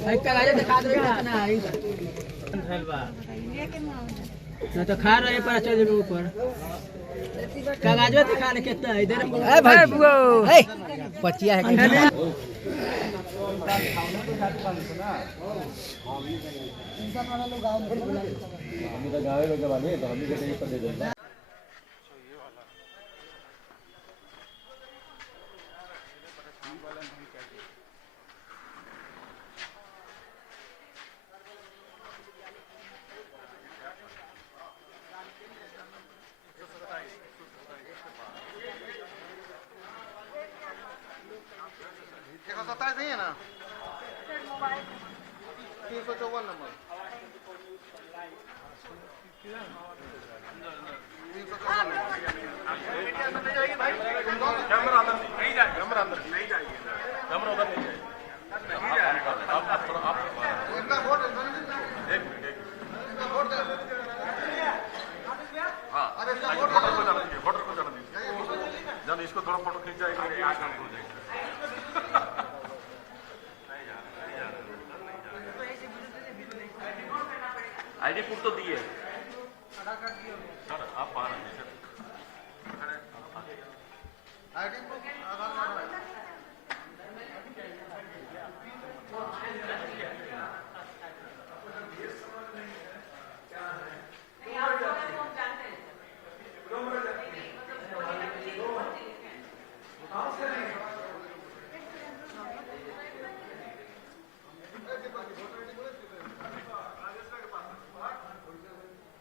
कागज दिखा दो कितना है ना तो खा रहे पर चल जाओ ऊपर कागज दिखा ले कितना है इधर ए भाई ए पचिया है हम तो गाँव लोग वाले तो हम भी दे देंगे नहीं है ना 354 नंबर कैमरा अंदर नहीं जाएगा कैमरा अंदर नहीं जाएगी कैमरा उधर नहीं जाएगा आप थोड़ा आप इतना वोट एक मिनट हाँ अरे वोटर को जाना दीजिए वोटर को जाना दीजिए जब इसको थोड़ा फोटो खींच जाएगा आईडी प्रूफ तो दिए सर आप बाहर आइए सर आईडी प्रूफ आधार कार्ड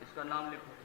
इसका नाम लिखो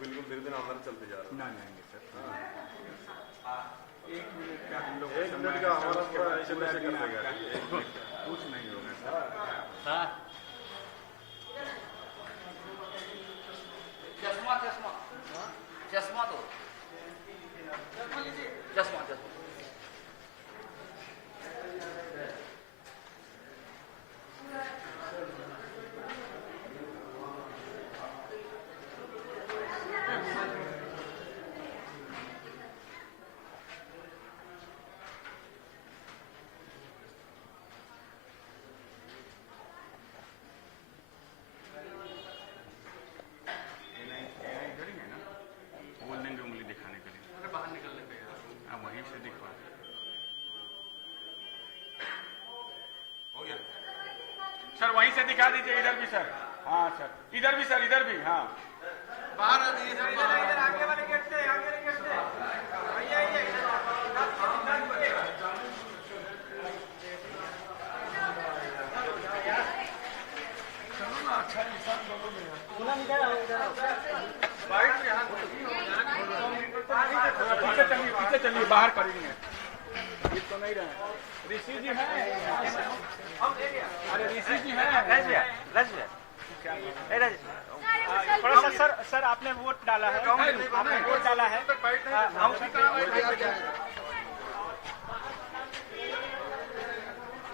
बिल्कुल धीरे धीरे अंदर चलते जा रहे हैं ना नहीं सर एक मिनट का हम लोग एक मिनट का हमारा पूरा ऐसे वैसे कर देगा कुछ नहीं होगा सर हां चश्मा चश्मा चश्मा दो चश्मा लीजिए चश्मा चश्मा सर वहीं से दिखा दीजिए इधर भी सर हाँ सर इधर भी हाँ बाहर आ जाइए सर इधर आगे वाले गेट से आगे वाले गेट से आइए चलो ना अच्छा इंसान दोनों में पूरा निकल वाइट यहाँ पीछे चलिए बाहर करेंगे ये तो नहीं रहे ऋषि जी है अरे ऋषि जी है थोड़ा सा सर आपने वोट डाला है आपने वोट डाला है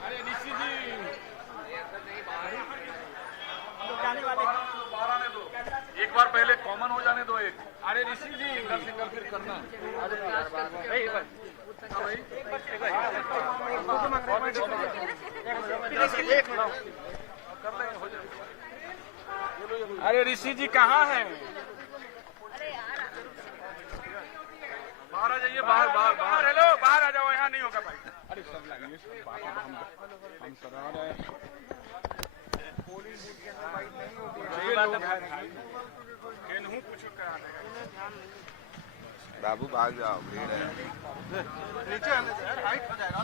अरे ऋषि जी जाने वाले एक बार पहले कॉमन हो जाने दो एक अरे ऋषि जी सिंगल फिर करना अरे ऋषि जी कहाँ है बाहर आ जाइए बाहर हेलो बाहर आ जाओ यहाँ नहीं होगा भाई अरे सब लगे हम करा रहे हैं कुछ करा देगा बाबू भाग जाओ, भीड़ है। नीचे आने दो यार, हाइट हो जाएगा,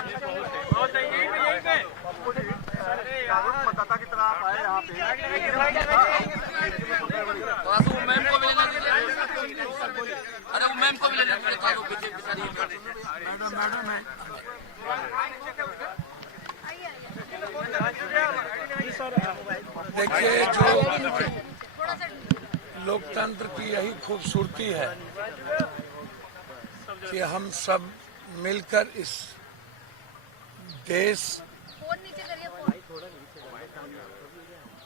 नीचे आने दो। मतदाता की तरह आप आए यहाँ पे। मैम को भी लेना दीजिए। अरे वो मैम को भी लेना दीजिए। मैडम मैडम है। देखिए, जो लोकतंत्र की यही खूबसूरती है कि हम सब मिलकर इस देश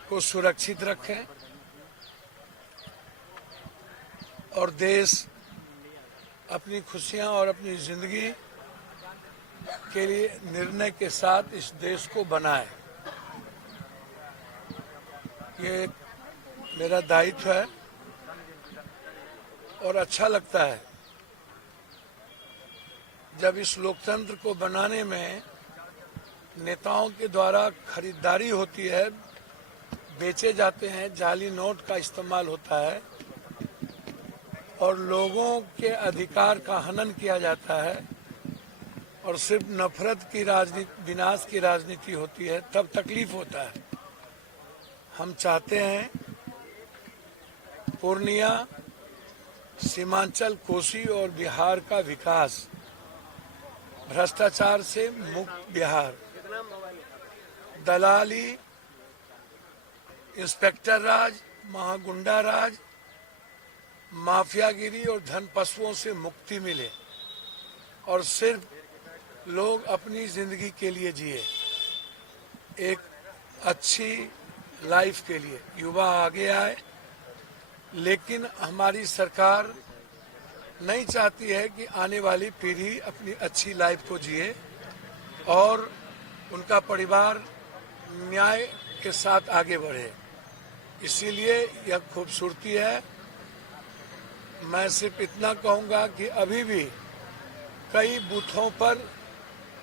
को सुरक्षित रखें और देश अपनी खुशियां और अपनी जिंदगी के लिए निर्णय के साथ इस देश को बनाए। ये मेरा दायित्व है और अच्छा लगता है जब इस लोकतंत्र को बनाने में नेताओं के द्वारा खरीदारी होती है, बेचे जाते हैं, जाली नोट का इस्तेमाल होता है और लोगों के अधिकार का हनन किया जाता है और सिर्फ नफरत की राजनीति, विनाश की राजनीति होती है, तब तकलीफ होता है। हम चाहते हैं पूर्णिया, सीमांचल, कोसी और बिहार का विकास, भ्रष्टाचार से मुक्त बिहार, दलाली, इंस्पेक्टर राज, महागुंडा राज, माफियागिरी और धन पशुओं से मुक्ति मिले और सिर्फ लोग अपनी जिंदगी के लिए जिए, एक अच्छी लाइफ के लिए युवा आगे आए। लेकिन हमारी सरकार नहीं चाहती है कि आने वाली पीढ़ी अपनी अच्छी लाइफ को जिए और उनका परिवार न्याय के साथ आगे बढ़े। इसीलिए यह खूबसूरती है। मैं सिर्फ इतना कहूंगा कि अभी भी कई बूथों पर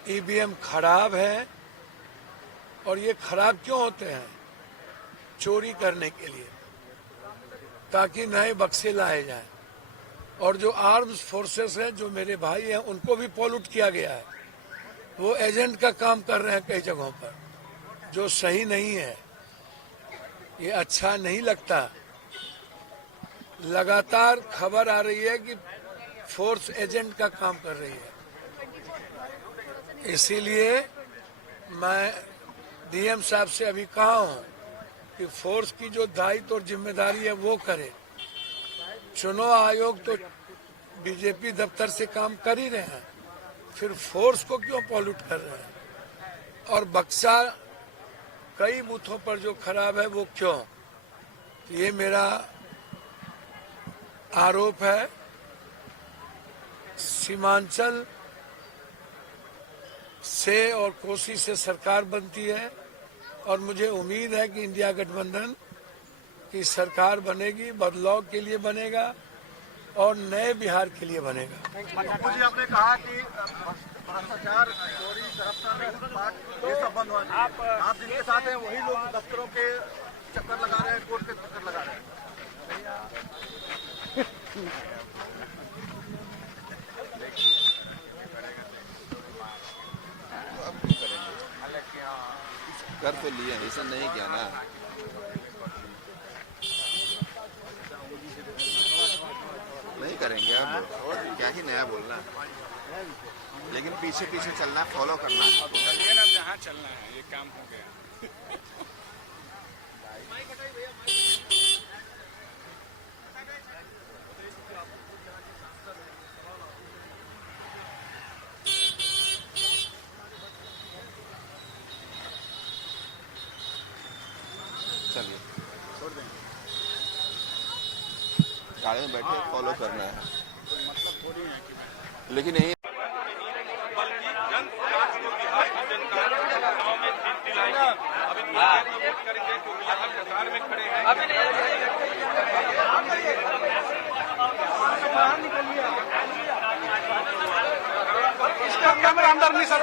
ईवीएम खराब है और ये खराब क्यों होते हैं? चोरी करने के लिए, ताकि नए बक्से लाए जाएं। और जो आर्म्स फोर्सेस हैं, जो मेरे भाई हैं, उनको भी पॉल्यूट किया गया है। वो एजेंट का काम कर रहे हैं कई जगहों पर, जो सही नहीं है। ये अच्छा नहीं लगता। लगातार खबर आ रही है कि फोर्स एजेंट का काम कर रही है। इसीलिए मैं डीएम साहब से अभी कहा हूं कि फोर्स की जो दायित्व और जिम्मेदारी है वो करे। चुनाव आयोग तो बीजेपी दफ्तर से काम कर ही रहे हैं, फिर फोर्स को क्यों पॉल्यूट कर रहे हैं? और बक्सा कई बूथों पर जो खराब है वो क्यों? ये मेरा आरोप है। सीमांचल से और कोसी से सरकार बनती है और मुझे उम्मीद है कि इंडिया गठबंधन की सरकार बनेगी, बदलाव के लिए बनेगा और नए बिहार के लिए बनेगा। बापू जी, आपने कहा कि भ्रष्टाचार, चोरी, करप्शन, ये सब बंद हुआ। आप जिनके साथ हैं वही लोग दफ्तरों के चक्कर लगा रहे हैं, कोर्ट के चक्कर लगा रहे हैं। कर तो लिए, ऐसा नहीं किया ना। नहीं करेंगे अब, और क्या ही नया बोलना, लेकिन पीछे पीछे चलना, फॉलो करना। जहाँ चलना है, ये काम हो गया। चलिए गाड़ी में बैठे फॉलो करना है, लेकिन यही कैमरा अंदर नहीं सर,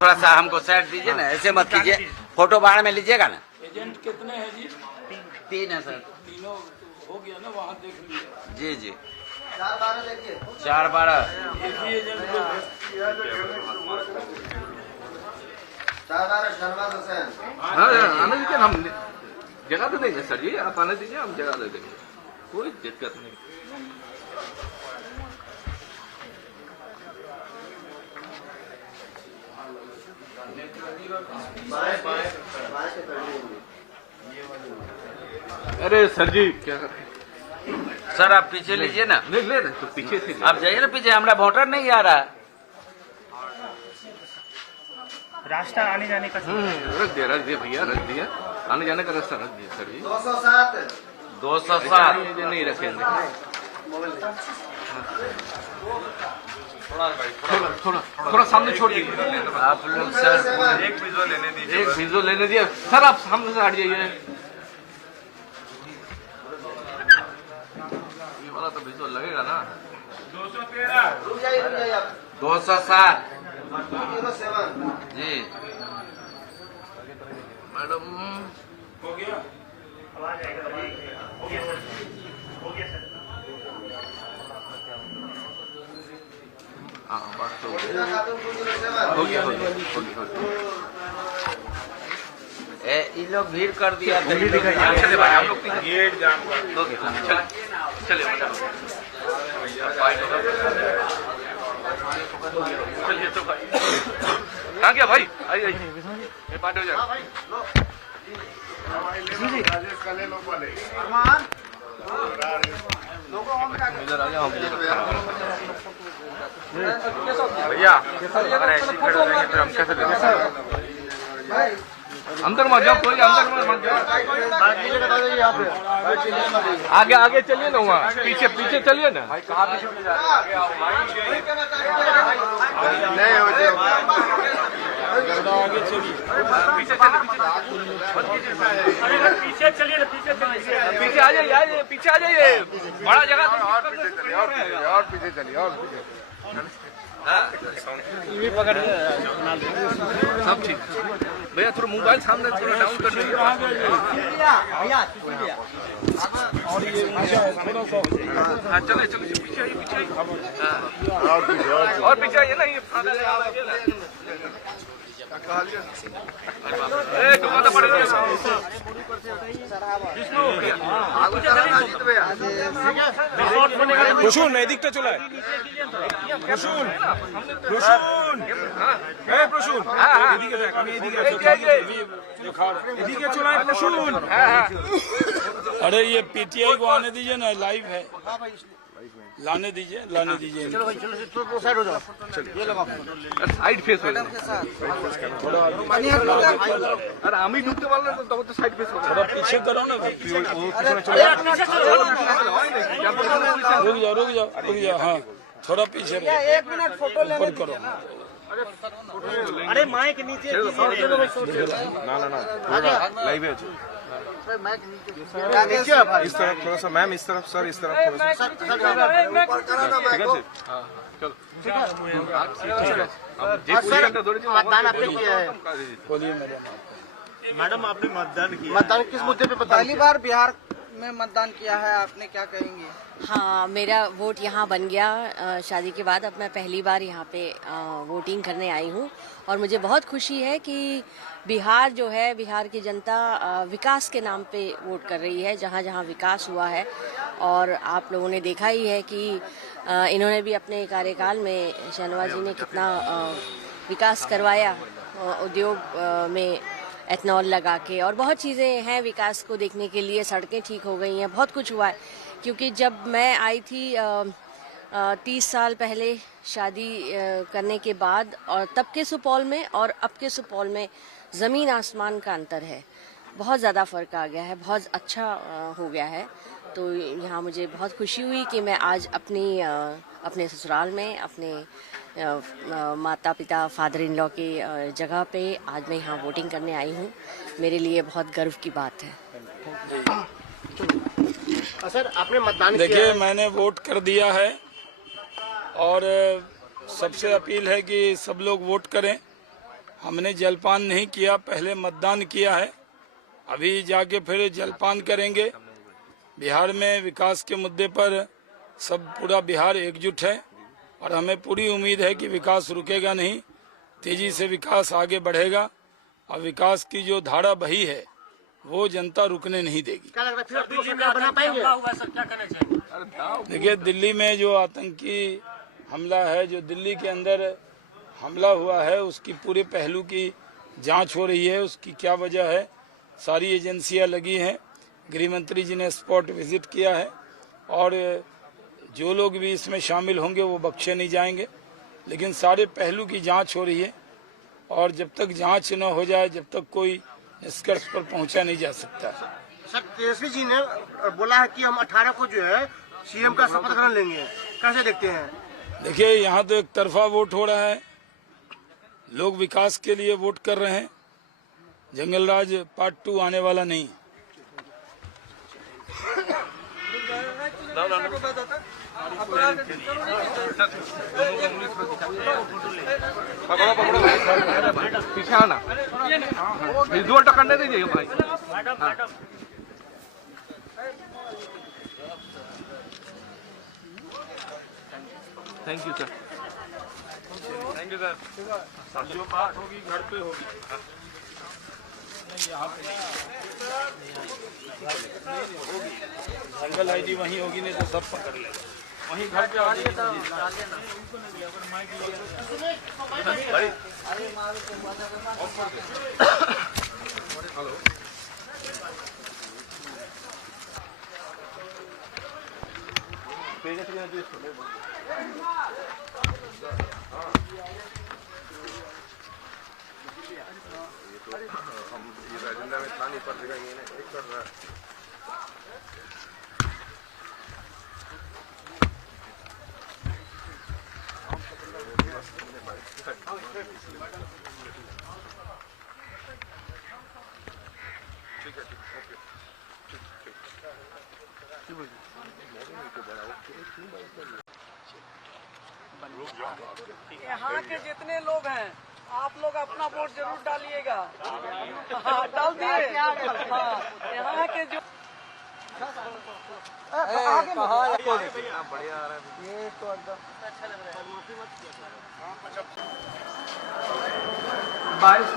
थोड़ा सा हमको साइड दीजिए ना, ऐसे मत कीजिए, फोटो बाहर में लीजिएगा ना। एजेंट कितने हैं जी? 3 है सर। तीनों हो गया ना, वहाँ देख लीजिए। जी जी 4-12 एक ही एजेंट को हाँ आने दीजिए, हम जगह दे देंगे सर जी, आप आने दीजिए, हम जगह दे देंगे, कोई दिक्कत नहीं। अरे सर जी क्या कर रहे हैं? सर आप पीछे लीजिए ना। नहीं ले रहे तो पीछे से आप जाइए ना पीछे, हमारा वोटर नहीं आ रहा है। रास्ता आने जाने का रख दिया भैया, रख दिया, आने जाने का रास्ता रख दिया सर जी। 207 ये नहीं रखेंगे, थोड़ा सामने छोड़ दीजिए आप लोग सर। एक वीडियो लेने दिया सर, आप सामने से हट जाइए। ये वाला तो वीडियो लगेगा ना। 207 जी मैडम हो गया। हाँ बात तो हो गया। ये लोग भीड़ कर दिया था। चले भाई हम लोग गेट जाम चले चलिए तो भाई कहाँ गया भाई? आइए ये पार्टी हो जाए। इधर आ जाओ भैया, अगर ऐसी खड़े रहेंगे फिर हम कैसे देंगे? अंदर मत जाओ, कोई अंदर मत जाओ, आगे आगे चलिए ना, वहाँ पीछे पीछे चलिए ना। भाई कहाँ पीछे नहीं हो आगे चलिए, पीछे चलिए ना, पीछे आ जाइए, पीछे आ जाइए, बड़ा जगह और पीछे चलिए और पीछे। सब ठीक। भैया थोड़ा मोबाइल सामने थोड़ा डाउन कर दीजिए। हाँ चले चले पीछे आइए पीछे आइए। और पीछे आइए ना, ये टुकड़ा पड़ेगा। প্রসূন এদিকটা চলে আয়। প্রসূন প্রসূন হ্যাঁ প্রসূন এদিকে দেখ, আমি এদিকে আছি। এদিকে চলে আয় প্রসূন। अरे ये पीटीआई को आने दीजिए ना, लाइव है। लाने दीजिए लाने दीजिए। সাইড ফেস হয়ে যাবে। আর আমি ঢুকতে পারলাম না, তখন তো সাইড ফেস হবে। थोड़ा पीछे करो ना भाई। रुक जाओ रुक जाओ रुक जाओ। हाँ थोड़ा पीछे रहो। 1 मिनट फोटो लेने करो। अरे माइक नीचे ना ना ना लाइव है इस तरफ थोड़ा सा मैम, इस तरफ सर, इस तरफ थोड़ा सा ठीक है मतदान आपने किया है। बोलिए मैडम। मैडम आपने मतदान किया, मतदान किस मुद्दे पे? पहली बार बिहार में मतदान किया है आपने, क्या कहेंगे? हाँ, मेरा वोट यहाँ बन गया शादी के बाद। अब मैं पहली बार यहाँ पे वोटिंग करने आई हूँ और मुझे बहुत खुशी है कि बिहार जो है, बिहार की जनता विकास के नाम पे वोट कर रही है। जहाँ जहाँ विकास हुआ है, और आप लोगों ने देखा ही है कि इन्होंने भी अपने कार्यकाल में, शहनवाज जी ने कितना विकास करवाया, उद्योग में एथनॉल लगा के, और बहुत चीज़ें हैं विकास को देखने के लिए। सड़कें ठीक हो गई हैं, बहुत कुछ हुआ है। क्योंकि जब मैं आई थी 30 साल पहले शादी करने के बाद, और तब के सुपौल में और अब के सुपौल में ज़मीन आसमान का अंतर है। बहुत ज़्यादा फ़र्क आ गया है, बहुत अच्छा हो गया है। तो यहाँ मुझे बहुत खुशी हुई कि मैं आज अपने ससुराल में, अपने माता पिता, फादर इन लॉ की जगह पे आज मैं यहाँ वोटिंग करने आई हूँ। मेरे लिए बहुत गर्व की बात है। सर आपने मतदान किया? देखिए मैंने वोट कर दिया है, और सबसे अपील है कि सब लोग वोट करें। हमने जलपान नहीं किया, पहले मतदान किया है, अभी जाके फिर जलपान करेंगे। बिहार में विकास के मुद्दे पर सब पूरा बिहार एकजुट है, और हमें पूरी उम्मीद है कि विकास रुकेगा नहीं, तेजी से विकास आगे बढ़ेगा, और विकास की जो धारा बही है वो जनता रुकने नहीं देगी। क्या लग रहा है फिर अपनी सरकार बना पाएंगे? देखिए दिल्ली में जो आतंकी हमला है, जो दिल्ली के अंदर हमला हुआ है, उसकी पूरे पहलू की जांच हो रही है। उसकी क्या वजह है, सारी एजेंसियां लगी हैं। गृह मंत्री जी ने स्पॉट विजिट किया है, और जो लोग भी इसमें शामिल होंगे वो बख्शे नहीं जाएंगे। लेकिन सारे पहलू की जांच हो रही है, और जब तक जांच न हो जाए, जब तक कोई निष्कर्ष पर पहुंचा नहीं जा सकता। सर तेजस्वी जी ने बोला है कि हम 18 को जो है सीएम का शपथ ग्रहण लेंगे, कैसे देखते हैं? देखिए यहाँ तो एक तरफा वोट हो रहा है, लोग विकास के लिए वोट कर रहे हैं। जंगलराज पार्ट 2 आने वाला नहीं। पकड़ो पकड़ो पीछे आना, विजुअल तो करने दीजिए भाई। Thank you sir. Thank you sir. जो बात होगी घर पे होगी, यहाँ पे जंगल आईडी वहीं होगी, नहीं तो सब पकड़ ले। वहीं घर पे आ जाइए। एजेंडा में इतना नहीं पड़ जाएगा, ये एक कर रहा है। यहाँ के जितने लोग हैं आप लोग अपना वोट जरूर डालिएगा। हाँ, डाल दिए। यहाँ के जो बढ़िया आ रहा है। ये तो एकदम 22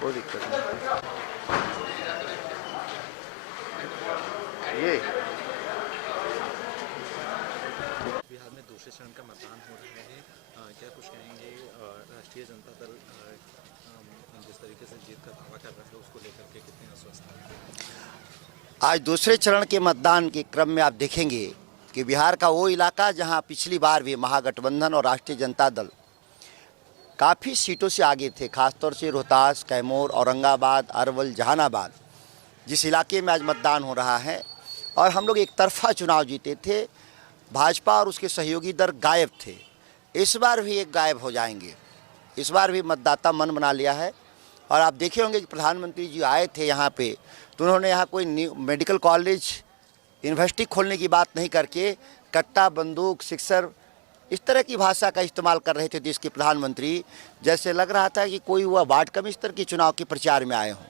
कोई दिक्कत नहीं। ये बिहार में दूसरे चरण का मतदान हो रहा है, क्या कुछ कहेंगे? राष्ट्रीय जनता दल जिस तरीके से जीत का दावा कर रहा है उसको लेकर के कितने आश्वस्त हैं? आज दूसरे चरण के मतदान के क्रम में आप देखेंगे कि बिहार का वो इलाका जहां पिछली बार भी महागठबंधन और राष्ट्रीय जनता दल काफ़ी सीटों से आगे थे, खासतौर से रोहतास, कैमूर, औरंगाबाद, अरवल, जहानाबाद, जिस इलाके में आज मतदान हो रहा है। और हम लोग एक तरफा चुनाव जीते थे, भाजपा और उसके सहयोगी दल गायब थे। इस बार भी एक गायब हो जाएंगे। इस बार भी मतदाता मन बना लिया है। और आप देखे होंगे कि प्रधानमंत्री जी आए थे यहाँ पे, तो उन्होंने यहाँ कोई मेडिकल कॉलेज, यूनिवर्सिटी खोलने की बात नहीं करके कट्टा, बंदूक, सिक्सर, इस तरह की भाषा का इस्तेमाल कर रहे थे देश के प्रधानमंत्री, जैसे लग रहा था कि कोई हुआ वार्ड कमिश्नर के चुनाव के प्रचार में आए हों।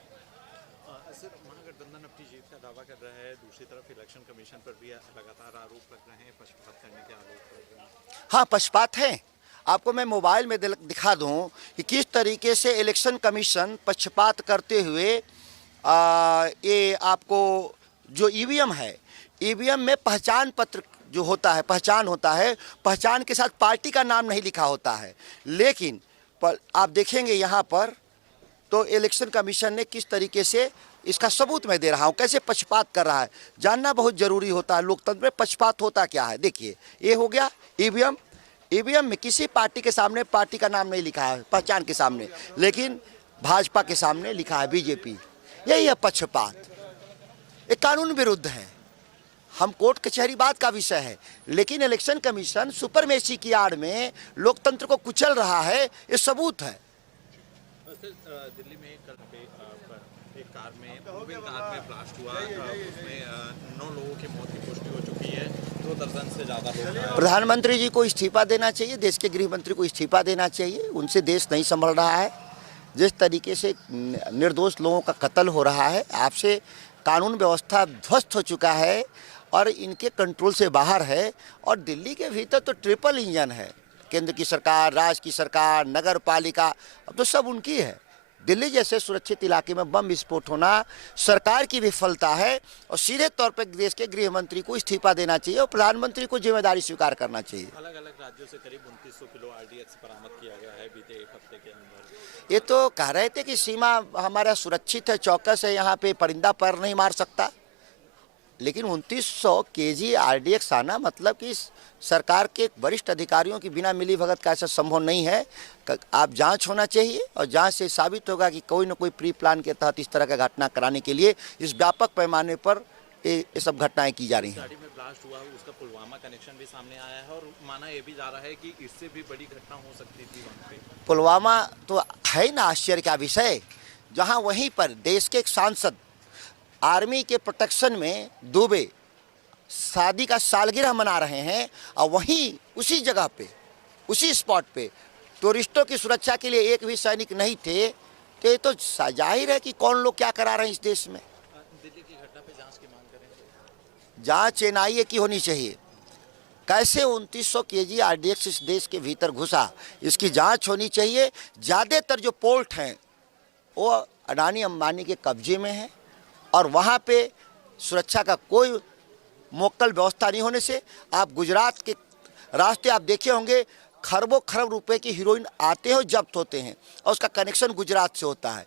सर, महागठबंधन अपनी जीत का दावा कर रहा है, दूसरी तरफ इलेक्शन कमीशन पर भी लगातार आरोप लग रहे हैं, पक्षपात करने के आरोप लग रहे हैं। हाँ, पक्षपात है। आपको मैं मोबाइल में दिखा दूं कि किस तरीके से इलेक्शन कमीशन पक्षपात करते हुए ये आपको जो ईवीएम है, ईवीएम में पहचान पत्र जो होता है, पहचान होता है, पहचान के साथ पार्टी का नाम नहीं लिखा होता है। लेकिन आप देखेंगे यहाँ पर तो इलेक्शन कमीशन ने किस तरीके से, इसका सबूत मैं दे रहा हूँ, कैसे पक्षपात कर रहा है। जानना बहुत ज़रूरी होता है लोकतंत्र में पक्षपात होता क्या है। देखिए, ये हो गया ईवीएम। ईवीएम में किसी पार्टी के सामने पार्टी का नाम नहीं लिखा है, पहचान के सामने, लेकिन भाजपा के सामने लिखा है बीजेपी। यही है पक्षपात। ये कानून विरुद्ध है। हम कोर्ट कचहरी बात का विषय है, लेकिन इलेक्शन कमीशन सुपरमेसी की आड़ में लोकतंत्र को कुचल रहा है, ये सबूत है। दिल्ली में कल एक कार में ब्लास्ट हुआ, उसमें 9 लोगों की मौत की पुष्टि हो चुकी है, 2 दर्जन से ज़्यादा लोग। प्रधानमंत्री जी को इस्तीफा देना चाहिए, देश के गृह मंत्री को इस्तीफा देना चाहिए। उनसे देश नहीं संभल रहा है। जिस तरीके से निर्दोष लोगों का कत्ल हो रहा है, आपसे कानून व्यवस्था ध्वस्त हो चुका है और इनके कंट्रोल से बाहर है। और दिल्ली के भीतर तो ट्रिपल इंजन है, केंद्र की सरकार, राज्य की सरकार, नगर पालिका, अब तो सब उनकी है। दिल्ली जैसे सुरक्षित इलाके में बम विस्फोट होना सरकार की विफलता है और सीधे तौर पर देश के गृह मंत्री को इस्तीफा देना चाहिए और प्रधानमंत्री को जिम्मेदारी स्वीकार करना चाहिए। अलग अलग राज्यों से करीब 2900 किलो आरडीएक्स बरामद किया गया है बीते एक हफ्ते के अंदर। ये तो कह रहे थे कि सीमा हमारा सुरक्षित है, चौकस है, यहाँ पे परिंदा पर नहीं मार सकता। लेकिन 2900 केजी आरडीएक्स आना मतलब कि सरकार के वरिष्ठ अधिकारियों की बिना मिली भगत का ऐसा संभव नहीं है। आप जांच होना चाहिए और जांच से साबित होगा कि कोई न कोई प्री प्लान के तहत इस तरह का घटना कराने के लिए इस व्यापक पैमाने पर ये सब घटनाएं की जा रही हैं। गाड़ी में ब्लास्ट हुआ, उसका पुलवामा कनेक्शन भी सामने आया है और माना ये भी जा रहा है कि इससे भी बड़ी घटना हो सकती थी वहाँ पे। पुलवामा तो है ना आश्चर्य का विषय, जहाँ वहीं पर देश के एक सांसद आर्मी के प्रोटेक्शन में डूबे शादी का सालगिरह मना रहे हैं और वहीं उसी जगह पे, उसी स्पॉट पे टूरिस्टों की सुरक्षा के लिए एक भी सैनिक नहीं थे। तो ये तो जाहिर है कि कौन लोग क्या करा रहे हैं इस देश में। दिल्ली की घटना पे जांच की मांग करेंगे। जांच एनआईए की होनी चाहिए। कैसे 2900 केजी आरडीएक्स इस देश के भीतर घुसा, इसकी जांच होनी चाहिए। ज़्यादातर जो पोर्ट हैं वो अडानी अंबानी के कब्जे में हैं और वहाँ पे सुरक्षा का कोई मोक्कल व्यवस्था नहीं होने से आप गुजरात के रास्ते आप देखे होंगे खरबों खरब रुपए की हीरोइन आते हैं, जब्त होते हैं और उसका कनेक्शन गुजरात से होता है।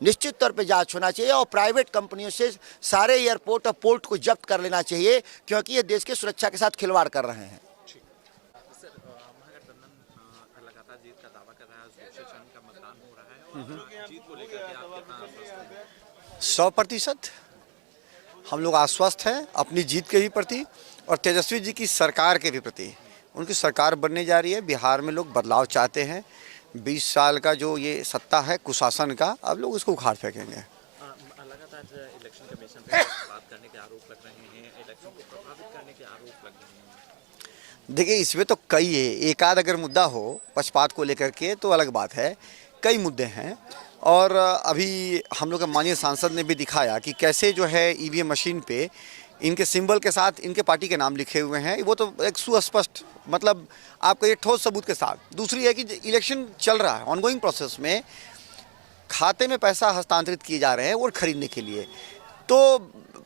निश्चित तौर पे जांच होना चाहिए और प्राइवेट कंपनियों से सारे एयरपोर्ट और पोर्ट को जब्त कर लेना चाहिए, क्योंकि ये देश की सुरक्षा के साथ खिलवाड़ कर रहे हैं। सर, महागठबंधन लगातार जीत का दावा कर रहा है, दूसरे चरण का मतदान हो रहा है और जीत को लेकर के आप कितना आश्वस्त हैं? 100% हम लोग आश्वस्त हैं अपनी जीत के भी प्रति और तेजस्वी जी की सरकार के भी प्रति। उनकी सरकार बनने जा रही है। बिहार में लोग बदलाव चाहते हैं। 20 साल का जो ये सत्ता है कुशासन का, अब लोग इसको उखाड़ फेंकेंगे। लगातार इलेक्शन कमीशन पे बात करने के आरोप लग रहे हैं, इलेक्शन को प्रभावित करने के आरोप लग रहे हैं। देखिए, इसमें तो कई है, एक आध अगर मुद्दा हो पक्षपात को लेकर के तो अलग बात है, कई मुद्दे हैं। और अभी हम लोग के माननीय सांसद ने भी दिखाया कि कैसे जो है ईवीएम मशीन पे इनके सिंबल के साथ इनके पार्टी के नाम लिखे हुए हैं। वो तो एक सुस्पष्ट, मतलब आपको एक ठोस सबूत के साथ। दूसरी है कि इलेक्शन चल रहा है, ऑनगोइंग प्रोसेस में खाते में पैसा हस्तांतरित किए जा रहे हैं वोट खरीदने के लिए। तो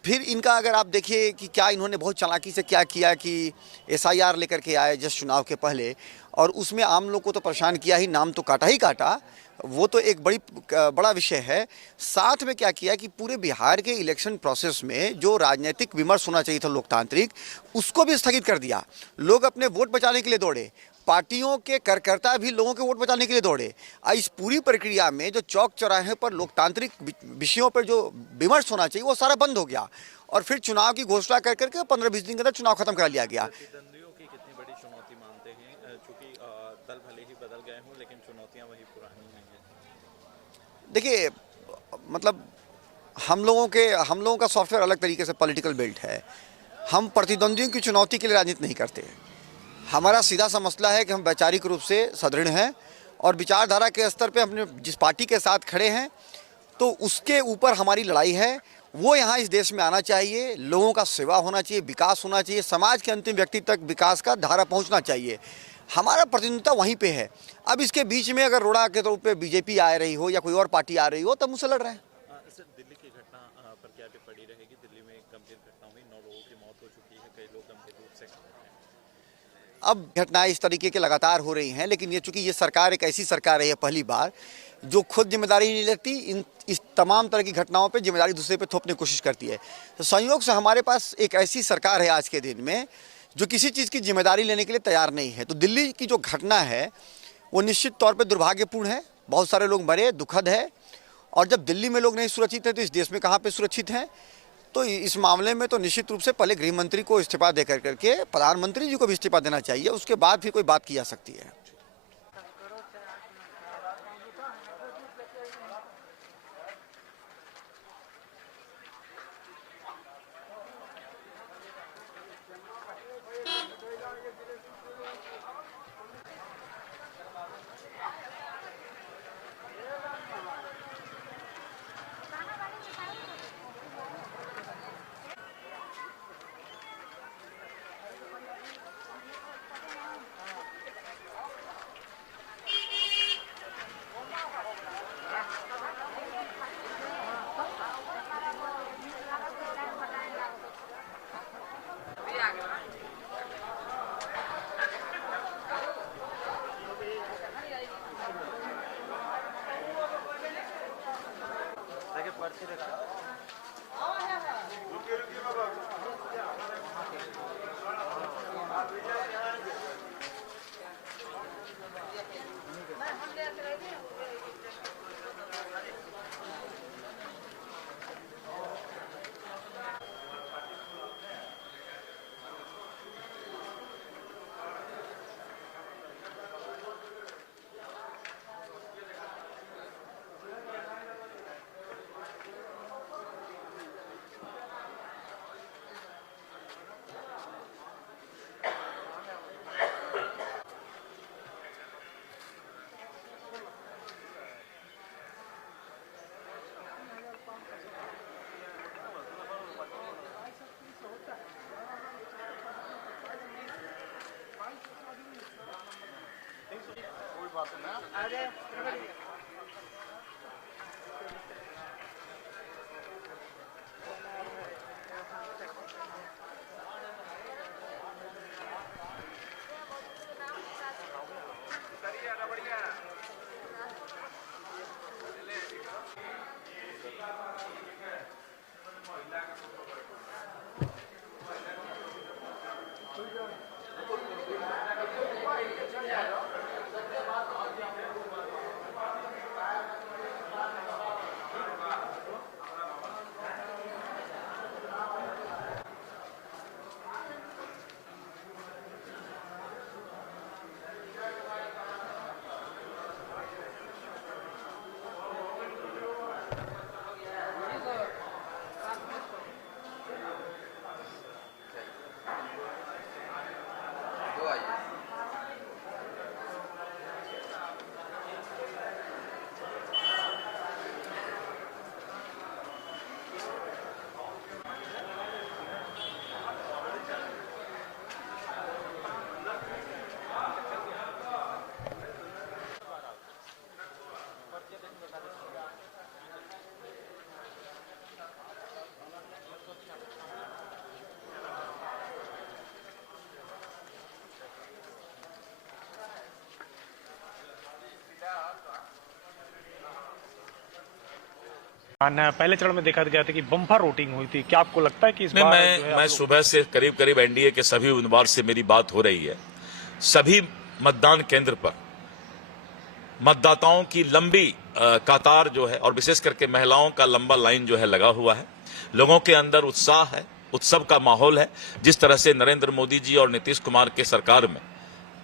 फिर इनका अगर आप देखिए कि क्या इन्होंने बहुत चालाकी से क्या किया कि SIR लेकर के आए जस्ट चुनाव के पहले, और उसमें आम लोग को तो परेशान किया ही, नाम तो काटा ही काटा, वो तो एक बड़ा विषय है। साथ में क्या किया कि पूरे बिहार के इलेक्शन प्रोसेस में जो राजनीतिक विमर्श होना चाहिए था लोकतांत्रिक, उसको भी स्थगित कर दिया। लोग अपने वोट बचाने के लिए दौड़े, पार्टियों के कार्यकर्ता भी लोगों के वोट बचाने के लिए दौड़े। इस पूरी प्रक्रिया में जो चौक चौराहे पर लोकतांत्रिक विषयों पर जो विमर्श होना चाहिए वो सारा बंद हो गया, और फिर चुनाव की घोषणा कर करके 15-20 दिन के अंदर चुनाव खत्म करा लिया गया। प्रतिद्वंदियों की कितनी बड़ी चुनौती मानते हैं, चूंकि दल भले ही बदल गए हों लेकिन चुनौतियां वही पुरानी हैं? देखिए, मतलब हम लोगों का सॉफ्टवेयर अलग तरीके से पॉलिटिकल बिल्ट है। हम प्रतिद्वंदियों की चुनौती के लिए राजनीति नहीं करते। हमारा सीधा सा मसला है कि हम वैचारिक रूप से सुदृढ़ हैं और विचारधारा के स्तर पे अपने जिस पार्टी के साथ खड़े हैं तो उसके ऊपर हमारी लड़ाई है। वो यहाँ इस देश में आना चाहिए, लोगों का सेवा होना चाहिए, विकास होना चाहिए, समाज के अंतिम व्यक्ति तक विकास का धारा पहुँचना चाहिए। हमारा प्रतिनिधित्व वहीं पे है। अब इसके बीच में अगर रोड़ा के तौर पे बीजेपी आ रही हो या कोई और पार्टी आ रही हो तब मुझसे लड़ रहे हैं। सर, दिल्ली की घटना पर क्या टिप्पणी रहेगी? दिल्ली में एक गंभीर घटना हुई, 9 लोगों की मौत हो चुकी है, कई लोग गंभीर रूप से घायल हैं। अब घटनाएं इस तरीके के लगातार हो रही हैं, लेकिन ये चूंकि ये सरकार एक ऐसी सरकार है पहली बार जो खुद जिम्मेदारी नहीं लेती, इस तमाम तरह की घटनाओं पे जिम्मेदारी दूसरे पे थोपने की कोशिश करती है। तो संयोग से हमारे पास एक ऐसी सरकार है आज के दिन में जो किसी चीज़ की जिम्मेदारी लेने के लिए तैयार नहीं है। तो दिल्ली की जो घटना है वो निश्चित तौर पर दुर्भाग्यपूर्ण है, बहुत सारे लोग मरे, दुखद है। और जब दिल्ली में लोग नहीं सुरक्षित हैं तो इस देश में कहाँ पे सुरक्षित हैं? तो इस मामले में तो निश्चित रूप से पहले गृह मंत्री को इस्तीफा दे करके प्रधानमंत्री जी को भी इस्तीफा देना चाहिए, उसके बाद फिर कोई बात की जा सकती है। पहले चरण में देखा गया था कि बम्पर वोटिंग हुई थी, क्या आपको लगता है कि इस नहीं, बार मैं सुबह से करीब करीब एनडीए के सभी उम्मीदवार से मेरी बात हो रही है। सभी मतदान केंद्र पर मतदाताओं की लंबी कतार जो है और विशेष करके महिलाओं का लंबा लाइन जो है लगा हुआ है। लोगों के अंदर उत्साह है, उत्सव का माहौल है। जिस तरह से नरेंद्र मोदी जी और नीतीश कुमार के सरकार में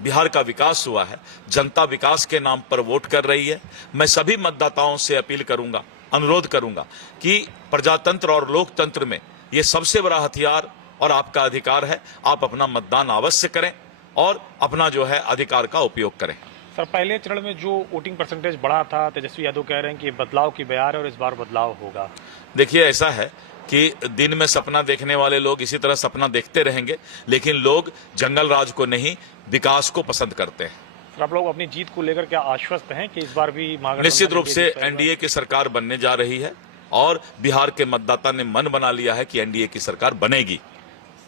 बिहार का विकास हुआ है, जनता विकास के नाम पर वोट कर रही है। मैं सभी मतदाताओं से अपील करूंगा, अनुरोध करूंगा कि प्रजातंत्र और लोकतंत्र में ये सबसे बड़ा हथियार और आपका अधिकार है। आप अपना मतदान अवश्य करें और अपना जो है अधिकार का उपयोग करें। सर, पहले चरण में जो वोटिंग परसेंटेज बढ़ा था, तेजस्वी यादव कह रहे हैं कि बदलाव की बयार है और इस बार बदलाव होगा। देखिए, ऐसा है कि दिन में सपना देखने वाले लोग इसी तरह सपना देखते रहेंगे, लेकिन लोग जंगल राज को नहीं, विकास को पसंद करते हैं। सर, आप लोग अपनी जीत को लेकर क्या आश्वस्त हैं कि इस बार भी निश्चित रूप से एनडीए की सरकार बनने जा रही है और बिहार के मतदाता ने मन बना लिया है कि एनडीए की सरकार बनेगी।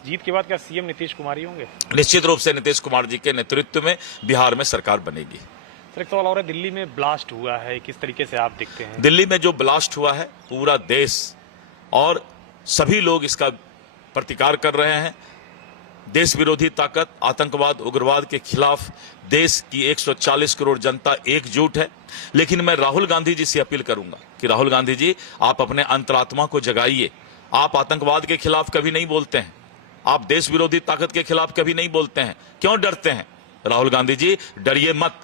जीत के बाद क्या सीएम नीतीश कुमार ही होंगे? निश्चित रूप से नीतीश कुमार जी के नेतृत्व में बिहार में सरकार बनेगी। सर, एक सवाल और है, दिल्ली में ब्लास्ट हुआ है, किस तरीके से आप देखते हैं? दिल्ली में जो ब्लास्ट हुआ है, पूरा देश और सभी लोग इसका प्रतिकार कर रहे हैं। देश विरोधी ताकत, आतंकवाद, उग्रवाद के खिलाफ देश की 140 करोड़ जनता एकजुट है। लेकिन मैं राहुल गांधी जी से अपील करूंगा कि राहुल गांधी जी, आप अपने अंतरात्मा को जगाइए। आप आतंकवाद के खिलाफ कभी नहीं बोलते हैं, आप देश विरोधी ताकत के खिलाफ कभी नहीं बोलते हैं। क्यों डरते हैं? राहुल गांधी जी, डरिए मत,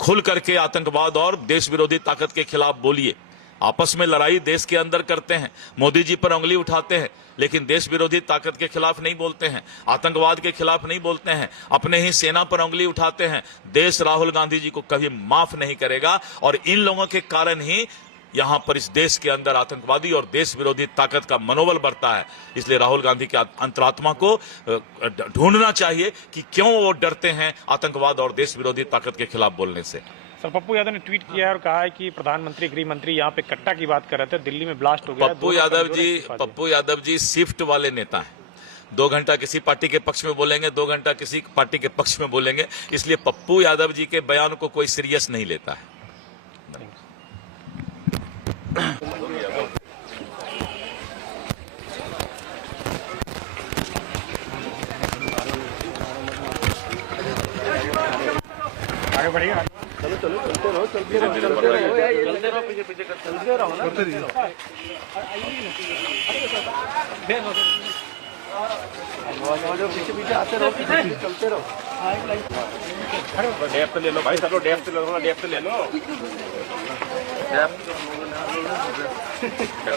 खुल करके आतंकवाद और देश विरोधी ताकत के खिलाफ बोलिए। आपस में लड़ाई देश के अंदर करते हैं, मोदी जी पर उंगली उठाते हैं, लेकिन देश विरोधी ताकत के खिलाफ नहीं बोलते हैं, आतंकवाद के खिलाफ नहीं बोलते हैं, अपने ही सेना पर उंगली उठाते हैं। देश राहुल गांधी जी को कभी माफ नहीं करेगा और इन लोगों के कारण ही यहां पर इस देश के अंदर आतंकवादी और देश विरोधी ताकत का मनोबल बढ़ता है। इसलिए राहुल गांधी के अंतरात्मा को ढूंढना चाहिए कि क्यों वो डरते हैं आतंकवाद और देश विरोधी ताकत के खिलाफ बोलने से। सर, पप्पू यादव ने ट्वीट किया है और कहा है कि प्रधानमंत्री, गृह मंत्री यहाँ पे कट्टा की बात कर रहे थे, दिल्ली में ब्लास्ट हो गया। पप्पू यादव जी शिफ्ट वाले नेता हैं। 2 घंटा किसी पार्टी के पक्ष में बोलेंगे, 2 घंटा किसी पार्टी के पक्ष में बोलेंगे। इसलिए पप्पू यादव जी के बयान को कोई सीरियस नहीं लेता है। आगे बढ़िएगा। चलो चलो, चलते रहो, चलते रहो, चलते रहो, पीछे पीछे चलते रहो ना, चलते रहिए। पीछे पीछे आते रहो, पीछे चलते रहो। डेप्थ ले लो भाई, सब लोग डेप्थ ले लो, डेप्थ ले लो।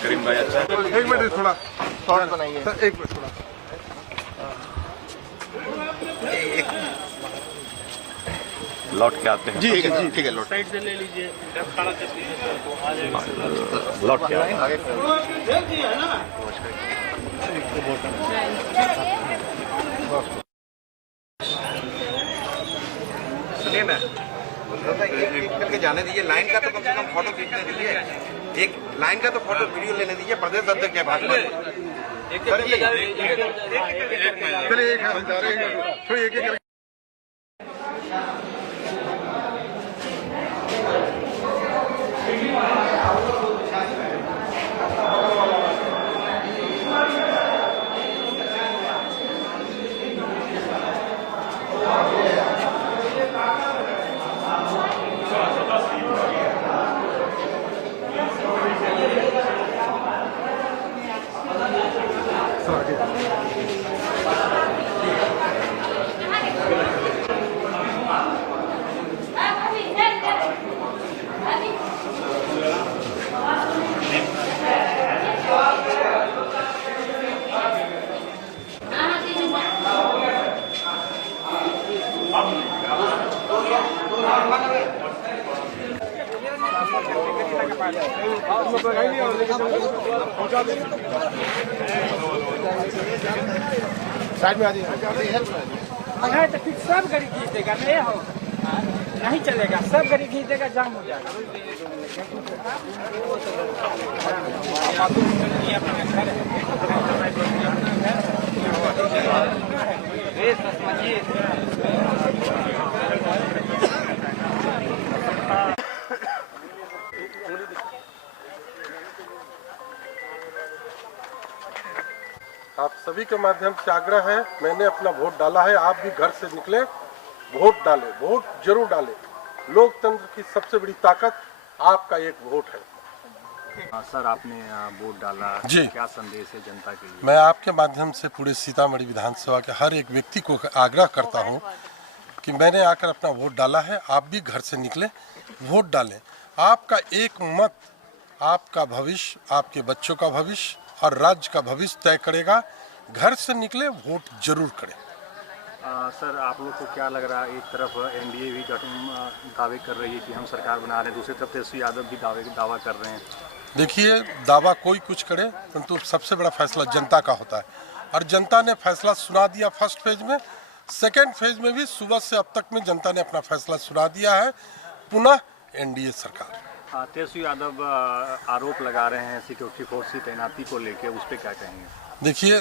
करीम भाई, अच्छा, 1 मिनट थोड़ा शॉर्ट बनाइए सर, 1 मिनट थोड़ा। लौट के आते हैं। जी ठीक है, लौट साइड से ले लीजिए, लौट के आगे। सुनिए ना, एक करके जाने दीजिए। लाइन का तो कम से कम फोटो खींचने दीजिए, एक लाइन का तो फोटो वीडियो लेने दीजिए। प्रदेश अध्यक्ष के भाषण चलिए, एक साइड में आ जाइए। तो फिर सब गाड़ी खींच देगा, नहीं हो नहीं चलेगा, सब गाड़ी खींच देगा, जाम हो जाएगा। आप सभी के माध्यम से आग्रह है, मैंने अपना वोट डाला है, आप भी घर से निकले, वोट डालें, वोट जरूर डालें। लोकतंत्र की सबसे बड़ी ताकत आपका एक वोट है। सर, आपने वोट डाला जी, क्या संदेश है जनता के लिए? मैं आपके माध्यम से पूरे सीतामढ़ी विधानसभा के हर एक व्यक्ति को आग्रह करता हूं कि मैंने आकर अपना वोट डाला है, आप भी घर से निकले, वोट डालें। आपका एक मत आपका भविष्य, आपके बच्चों का भविष्य और राज्य का भविष्य तय करेगा। घर से निकले, वोट जरूर करें। सर, आप लोग को क्या लग रहा है, एक तरफ एनडीए भी दावे कर रही है कि हम सरकार बना रहे हैं, दूसरी तरफ तेजस्वी यादव भी दावा कर रहे हैं। देखिए, दावा कोई कुछ करे, परंतु सबसे बड़ा फैसला जनता का होता है और जनता ने फैसला सुना दिया फर्स्ट फेज में। सेकेंड फेज में भी सुबह से अब तक में जनता ने अपना फैसला सुना दिया है, पुनः एनडीए सरकार। तेजस्वी यादव आरोप लगा रहे हैं सिक्योरिटी फोर्स की तैनाती को लेकर, उस पर क्या कहेंगे? देखिए,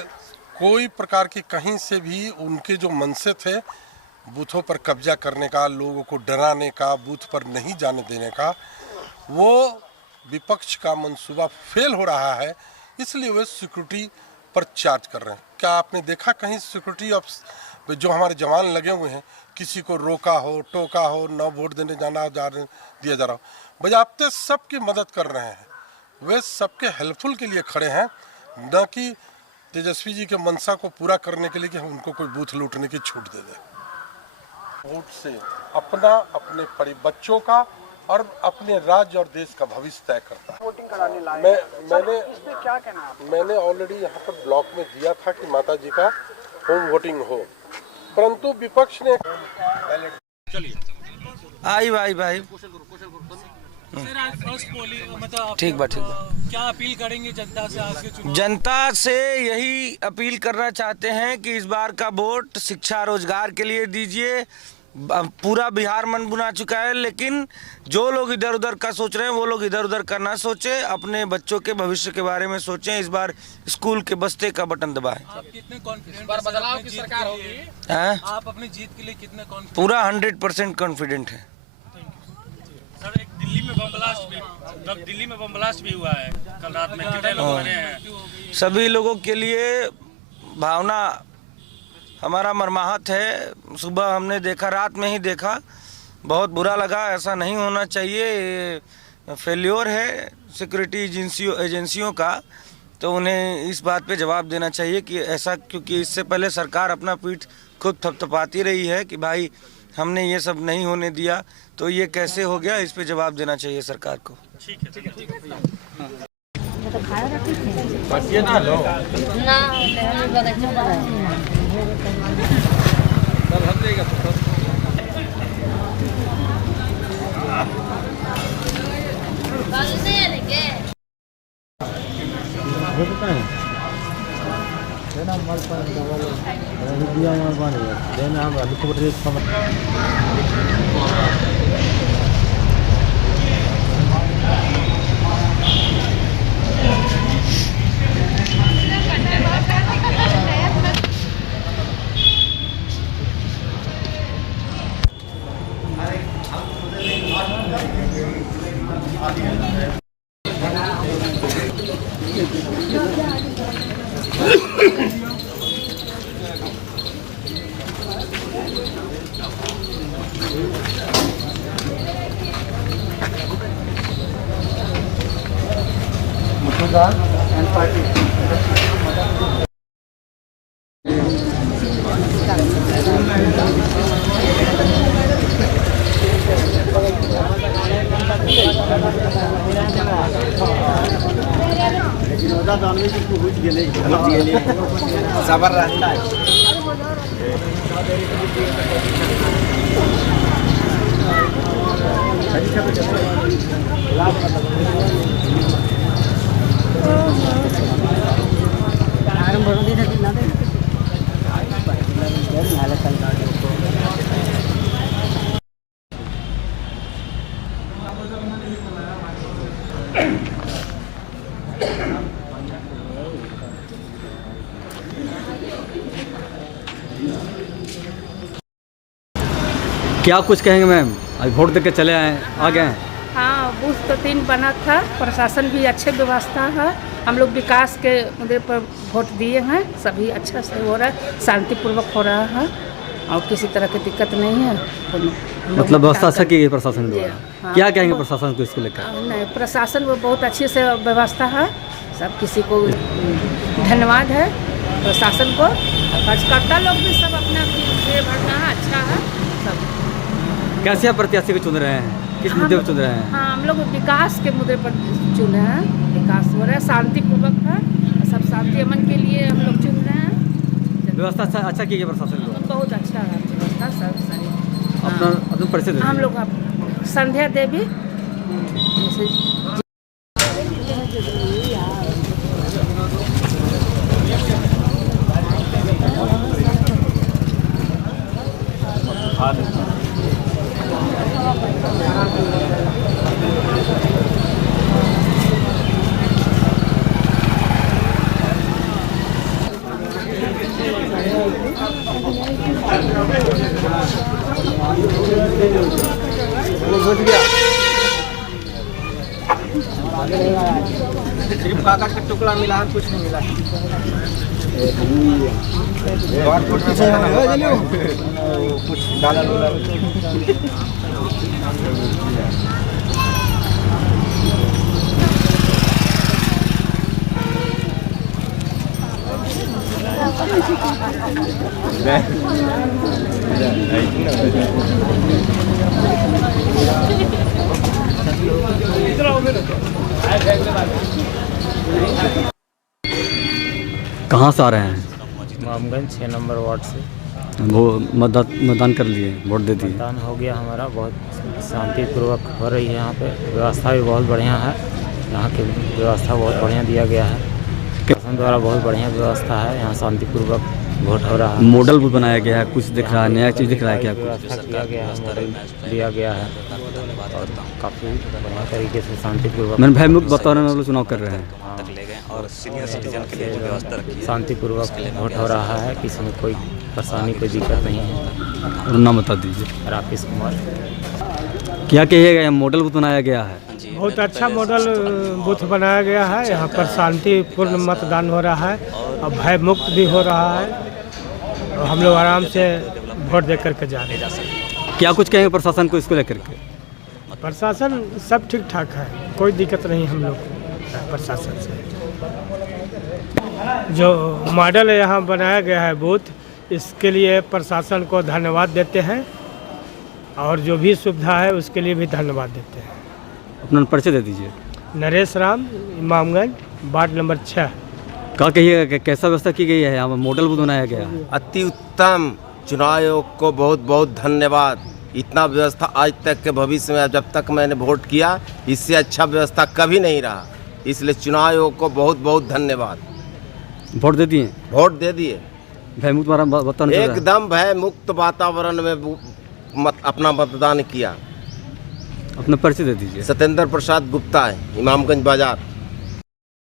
कोई प्रकार की कहीं से भी उनके जो मनसे थे बूथों पर कब्जा करने का, लोगों को डराने का, बूथ पर नहीं जाने देने का, वो विपक्ष का मंसूबा फेल हो रहा है, इसलिए वे सिक्योरिटी पर चार्ज कर रहे हैं। क्या आपने देखा कहीं सिक्योरिटी ऑफ जो हमारे जवान लगे हुए हैं, किसी को रोका हो, टोका हो, न वोट देने दिया जा रहा हो? बजाते सबकी मदद कर रहे हैं, वे सबके हेल्पफुल के लिए खड़े हैं, न कि तेजस्वी जी के मंशा को पूरा करने के लिए कि हम उनको कोई बूथ लूटने की छूट दे दें। वोट से अपना, अपने बच्चों का और अपने राज्य और देश का भविष्य तय करता है। वोटिंग कराने लाए इसमें क्या कहना है? मैंने ऑलरेडी यहाँ पर ब्लॉक में दिया था कि माता जी का होम वोटिंग हो, परंतु विपक्ष ने भाई ठीक बा क्या अपील करेंगे जनता से आज के चुनाव? जनता से यही अपील करना चाहते हैं कि इस बार का वोट शिक्षा रोजगार के लिए दीजिए। पूरा बिहार मन बुना चुका है, लेकिन जो लोग इधर उधर का सोच रहे हैं वो लोग इधर उधर का ना सोचें, अपने बच्चों के भविष्य के बारे में सोचें। इस बार स्कूल के बस्ते का बटन दबाएं। आप कितने कॉन्फिडेंट हैं? बदलाव की सरकार होगी, आप अपनी जीत के लिए कितने कॉन्फिडेंट? पूरा 100% कॉन्फिडेंट है। सर, एक दिल्ली में बम ब्लास्ट भी हुआ है कल रात में, कितने लोग मरे हैं? सभी लोगों के लिए भावना हमारा मर्माहत है। सुबह हमने देखा, रात में ही देखा, बहुत बुरा लगा। ऐसा नहीं होना चाहिए, ये फेल्योर है सिक्योरिटी एजेंसियों का, तो उन्हें इस बात पे जवाब देना चाहिए कि ऐसा, क्योंकि इससे पहले सरकार अपना पीठ खुद थपथपाती रही है कि भाई हमने ये सब नहीं होने दिया, तो ये कैसे हो गया, इस पे जवाब देना चाहिए सरकार को। ठीक है। सबर रहता है। क्या कुछ कहेंगे मैम? आज वोट देके चले आए, आ गए हैं? हाँ, बूथ तो 3 बना था, प्रशासन भी अच्छे व्यवस्था है। हम लोग विकास के मुद्दे पर वोट दिए हैं, सभी अच्छा से हो रहा है, शांतिपूर्वक हो रहा है और किसी तरह की दिक्कत नहीं है। मतलब व्यवस्था अच्छा की गई प्रशासन द्वारा। हाँ, क्या कहेंगे प्रशासन को इसको लेकर? नहीं, प्रशासन वो बहुत अच्छे से व्यवस्था है, सब किसी को धन्यवाद है प्रशासन को। कार्यकर्ता लोग भी सब अपना भरना है, अच्छा है सब। कैसे आप प्रत्याशी को चुन रहे हैं, किस मुद्दे पर चुन रहे हैं? हाँ, हम लोग विकास के मुद्दे पर चुने हैं, विकास हो रहा है, शांतिपूर्वक है, सब शांति अमन के लिए हम लोग चुन रहे हैं। व्यवस्था अच्छा की गई प्रशासन द्वारा, बहुत अच्छा है व्यवस्था सब सारी। अपना परिचय हम लोग संध्या देवी सिर्फ कागज का टुकड़ा मिला है, कुछ नहीं मिला। कुछ डाला कहाँ से आ रहे हैं? इमामगंज 6 नंबर वार्ड से। वो मतदान कर लिए, वोट दे दिए? मतदान हो गया हमारा, बहुत शांतिपूर्वक हो रही है। यहाँ पे व्यवस्था भी बहुत बढ़िया है, यहाँ की व्यवस्था बहुत बढ़िया दिया गया है, प्रशासन द्वारा बहुत बढ़िया व्यवस्था है। यहाँ शांतिपूर्वक वोट हो रहा है। मॉडल भी बनाया गया है, कुछ दिख रहा है, नया चीज़ दिख रहा है क्या? व्यवस्था किया गया है, मॉडल दिया गया है और काफ़ी बढ़िया तरीके से शांतिपूर्वक। मैंने भयमुक्त वातावरण में चुनाव कर रहे हैं और सीनियर सिटीजन के लिए व्यवस्था रखी है। शांतिपूर्वक वोट हो रहा है, किसी में कोई परेशानी, कोई दिक्कत नहीं है। और नाम बता दीजिए। राकेश कुमार। क्या कहिएगा, मॉडल बूथ बनाया गया है? बहुत अच्छा मॉडल बूथ बनाया गया है। यहाँ पर शांतिपूर्ण मतदान हो रहा है और भय मुक्त भी हो रहा है और हम लोग आराम से वोट दे करके जा रहे हैं। क्या कुछ कहेंगे प्रशासन को इसको लेकर के? प्रशासन सब ठीक ठाक है, कोई दिक्कत नहीं हम लोग प्रशासन से। जो मॉडल यहाँ बनाया गया है बूथ, इसके लिए प्रशासन को धन्यवाद देते हैं और जो भी सुविधा है उसके लिए भी धन्यवाद देते हैं। अपना परिचय दे दीजिए। Naresh Ram, Imamganj, ward number 6। क्या कहिएगा, कैसा व्यवस्था की गई है? यहाँ मॉडल बूथ बनाया गया है। अति उत्तम। चुनाव आयोग को बहुत बहुत धन्यवाद। इतना व्यवस्था आज तक के भविष्य में, जब तक मैंने वोट किया, इससे अच्छा व्यवस्था कभी नहीं रहा। इसलिए चुनाव आयोग को बहुत बहुत धन्यवाद। वोट दे दिए? वोट दे दिए। भयमुक्त वातावरण, एकदम भय मुक्त वातावरण में अपना मतदान किया। अपना परिचय दे दीजिए। सत्येंद्र प्रसाद गुप्ता है, इमामगंज बाजार।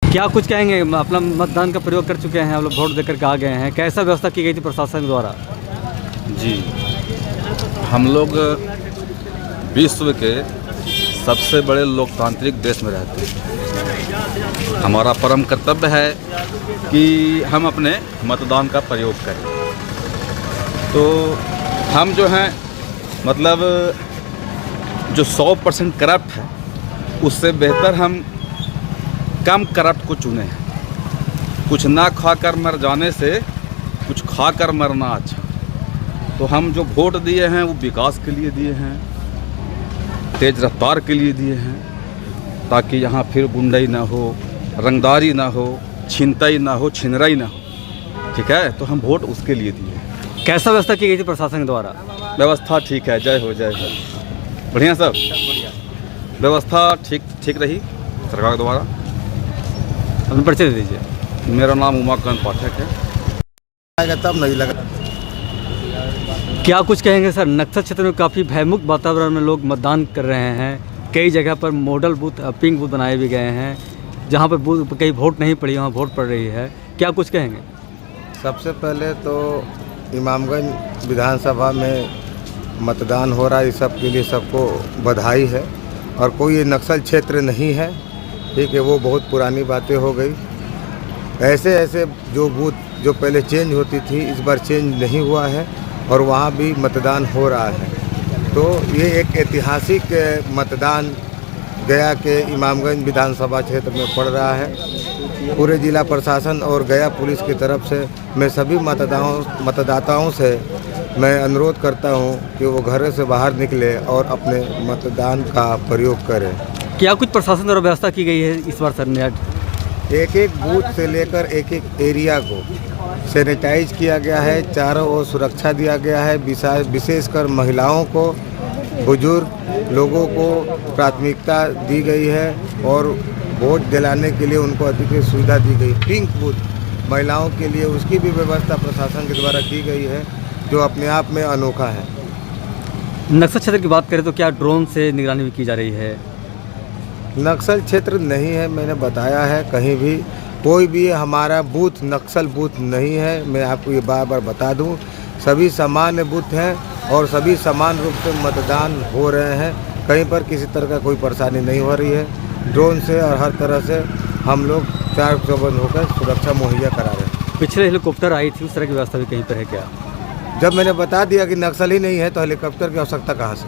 क्या कुछ कहेंगे, अपना मतदान का प्रयोग कर चुके हैं, आप लोग वोट देकर के आ गए हैं, कैसा व्यवस्था की गई थी प्रशासन द्वारा? जी, हम लोग विश्व के सबसे बड़े लोकतांत्रिक देश में रहते हैं। हमारा परम कर्तव्य है कि हम अपने मतदान का प्रयोग करें। तो हम जो हैं, मतलब जो 100% करप्ट है, उससे बेहतर हम कम करप्ट को चुने हैं। कुछ ना खाकर मर जाने से कुछ खाकर मरना अच्छा। तो हम जो वोट दिए हैं वो विकास के लिए दिए हैं, तेज रफ्तार के लिए दिए हैं, ताकि यहाँ फिर गुंडाई ना हो, रंगदारी ना हो, छिनताई ना हो, छिनराई ना हो। ठीक है, तो हम वोट उसके लिए दिए। कैसा व्यवस्था की गई थी प्रशासन द्वारा? व्यवस्था ठीक है, जय हो जय हो। बढ़िया सब व्यवस्था ठीक रही सरकार द्वारा। अपना परिचय दे दीजिए। मेरा नाम उमाकांत पाठक है। तब नहीं लगा। क्या कुछ कहेंगे सर, नक्सल क्षेत्र में काफ़ी भयमुक्त वातावरण में लोग मतदान कर रहे हैं, कई जगह पर मॉडल बूथ, पिंक बूथ बनाए भी गए हैं, जहां पर बूथ कहीं वोट नहीं पड़ी वहां वोट पड़ रही है, क्या कुछ कहेंगे? सबसे पहले तो इमामगंज विधानसभा में मतदान हो रहा है, इस सब के लिए सबको बधाई है और कोई ये नक्सल क्षेत्र नहीं है, ठीक है, वो बहुत पुरानी बातें हो गई। ऐसे ऐसे जो बूथ जो पहले चेंज होती थी इस बार चेंज नहीं हुआ है और वहाँ भी मतदान हो रहा है। तो ये एक ऐतिहासिक मतदान गया के इमामगंज विधानसभा क्षेत्र में पड़ रहा है। पूरे जिला प्रशासन और गया पुलिस की तरफ से मैं सभी मतदाताओं से मैं अनुरोध करता हूं कि वो घर से बाहर निकले और अपने मतदान का प्रयोग करें। क्या कुछ प्रशासन द्वारा व्यवस्था की गई है इस बार सर? एक एक बूथ से लेकर एक एक एरिया को सैनिटाइज किया गया है, चारों ओर सुरक्षा दिया गया है। विशेषकर महिलाओं को, बुजुर्ग लोगों को प्राथमिकता दी गई है और वोट दिलाने के लिए उनको अधिक सुविधा दी गई। पिंक बूथ महिलाओं के लिए उसकी भी व्यवस्था प्रशासन के द्वारा की गई है, जो अपने आप में अनोखा है। नक्सल क्षेत्र की बात करें तो क्या ड्रोन से निगरानी भी की जा रही है? नक्सल क्षेत्र नहीं है, मैंने बताया है। कहीं भी कोई भी हमारा बूथ नक्सल बूथ नहीं है। मैं आपको ये बार बार बता दूं, सभी सामान्य बूथ हैं और सभी समान रूप से मतदान हो रहे हैं। कहीं पर किसी तरह का कोई परेशानी नहीं हो रही है। ड्रोन से और हर तरह से हम लोग चार चौबंद होकर सुरक्षा मुहैया करा रहे हैं। पिछले हेलीकॉप्टर आई थी, उस तरह की व्यवस्था भी कहीं पर है क्या? जब मैंने बता दिया कि नक्सल ही नहीं है तो हेलीकॉप्टर की आवश्यकता कहाँ से?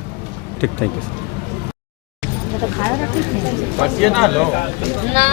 ठीक, थैंक यू सर। तो खाया रखी बचिए ना लो ना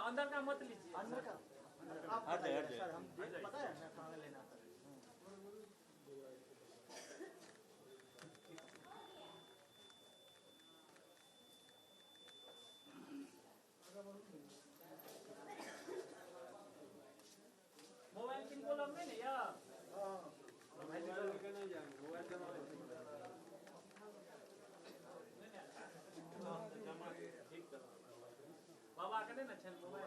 अंदर का मत लीजिए, अंदर का हट जाए सर, हम पता है ना खाना लेना। मोबाइल किन को लग नहीं यार, मोबाइल लेके नहीं जाएंगे, मोबाइल जमा बाबा आके ना चल मोबाइल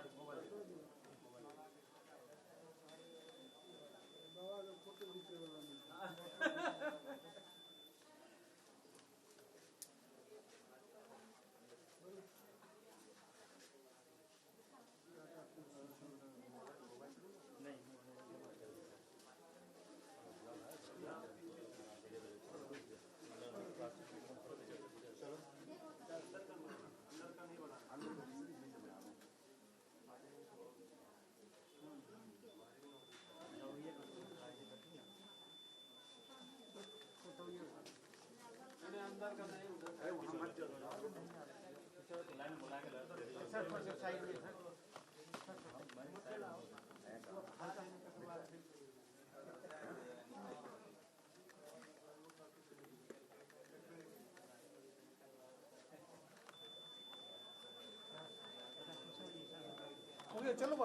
चलो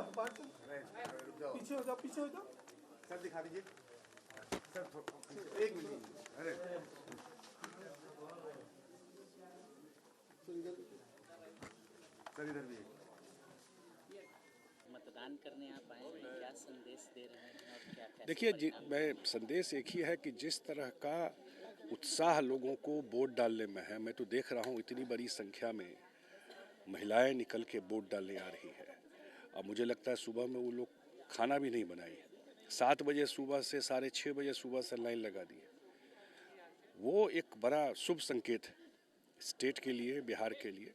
पीछे हो जाओ, पीछे हो जाओ। सर दिखा दीजिए सर, एक मिनट। अरे सर इधर भी मतदान करने आप आए हैं, क्या संदेश दे रहे हैं और क्या देखिए मैं संदेश एक ही है कि जिस तरह का उत्साह लोगों को वोट डालने में है, मैं तो देख रहा हूँ इतनी बड़ी संख्या में महिलाएं निकल के वोट डालने आ रही है। अब मुझे लगता है सुबह में वो लोग खाना भी नहीं बनाई, 7 बजे सुबह से 6:30 बजे सुबह से लाइन लगा दी। वो एक बड़ा शुभ संकेत है स्टेट के लिए, बिहार के लिए।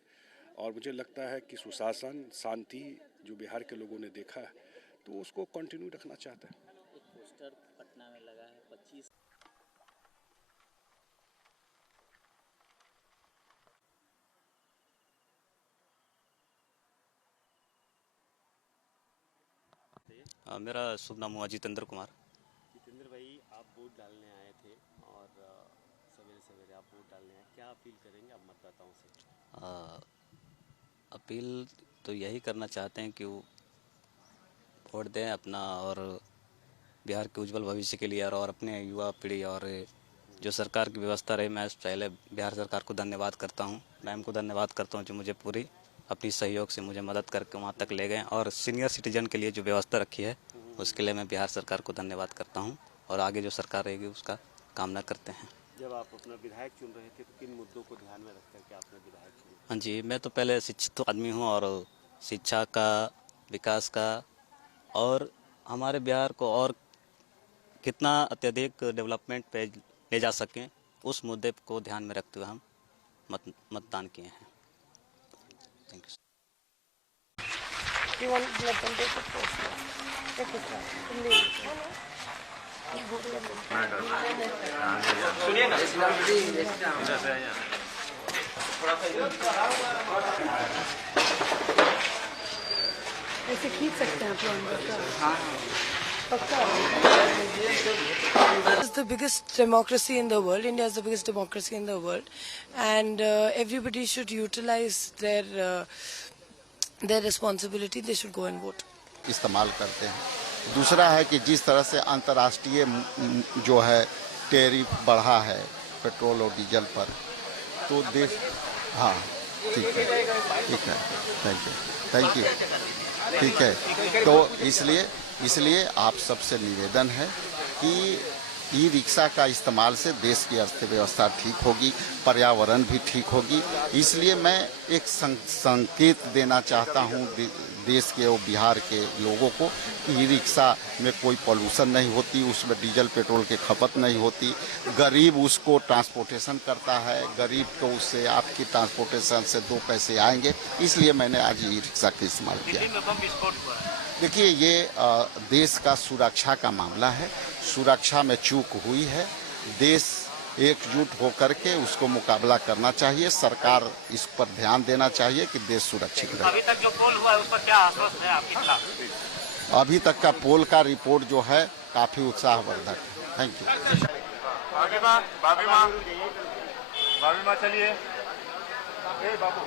और मुझे लगता है कि सुशासन, शांति जो बिहार के लोगों ने देखा है तो उसको कंटिन्यू रखना चाहता है। एक पोस्टर पटना में लगा है 25 मेरा शुभ नाम हुआ जितेंद्र कुमार। जितेंद्र भाई, आप वोट डालने आए थे और सवेरे सवेरे आप वोट डालने आए, क्या अपील करेंगे आप मतदाताओं से? अपील तो यही करना चाहते हैं कि वो वोट दें अपना, और बिहार के उज्जवल भविष्य के लिए और अपने युवा पीढ़ी और जो सरकार की व्यवस्था रही। मैं पहले बिहार सरकार को धन्यवाद करता हूँ, मैम को धन्यवाद करता हूँ जो मुझे पूरी अपनी सहयोग से मुझे मदद करके वहाँ तक ले गए, और सीनियर सिटीजन के लिए जो व्यवस्था रखी है उसके लिए मैं बिहार सरकार को धन्यवाद करता हूँ, और आगे जो सरकार रहेगी उसका कामना करते हैं। जब आप अपना विधायक चुन रहे थे तो किन मुद्दों को ध्यान में रख करके आपने विधायक चुना? हाँ जी, मैं तो पहले शिक्षित आदमी हूँ और शिक्षा का, विकास का और हमारे बिहार को और कितना अत्यधिक डेवलपमेंट पे ले जा सकें उस मुद्दे को ध्यान में रखते हुए हम मतदान किए हैं। Thank you. सुनिए ना, ऐसे खींच सकते हैं आप लोग It's the biggest democracy in the world. India is the biggest democracy in the world, and everybody should utilize their responsibility. They should go and vote. इस्तेमाल करते हैं। दूसरा है कि जिस तरह से अंतर्राष्ट्रीय जो है टैरिफ बढ़ा है पेट्रोल और डीजल पर, तो देश, हाँ ठीक है, थैंक यू, ठीक है। तो इसलिए आप सबसे निवेदन है कि ई रिक्शा का इस्तेमाल से देश की अर्थव्यवस्था ठीक होगी, पर्यावरण भी ठीक होगी। इसलिए मैं एक संकेत देना चाहता हूँ देश के और बिहार के लोगों को कि ई रिक्शा में कोई पॉल्यूशन नहीं होती, उसमें डीजल पेट्रोल की खपत नहीं होती। गरीब उसको ट्रांसपोर्टेशन करता है, गरीब को उससे आपकी ट्रांसपोर्टेशन से 2 पैसे आएंगे, इसलिए मैंने आज ई रिक्शा का इस्तेमाल किया। देखिए, ये देश का सुरक्षा का मामला है, सुरक्षा में चूक हुई है, देश एकजुट होकर के उसको मुकाबला करना चाहिए। सरकार इस पर ध्यान देना चाहिए कि देश सुरक्षित रहे। अभी तक जो पोल हुआ है उस पर क्या आश्वस्त है आपकी तरफ? अभी तक का पोल का रिपोर्ट जो है काफी उत्साहवर्धक है। Thank you. भाभी माँ चलिए। बाबू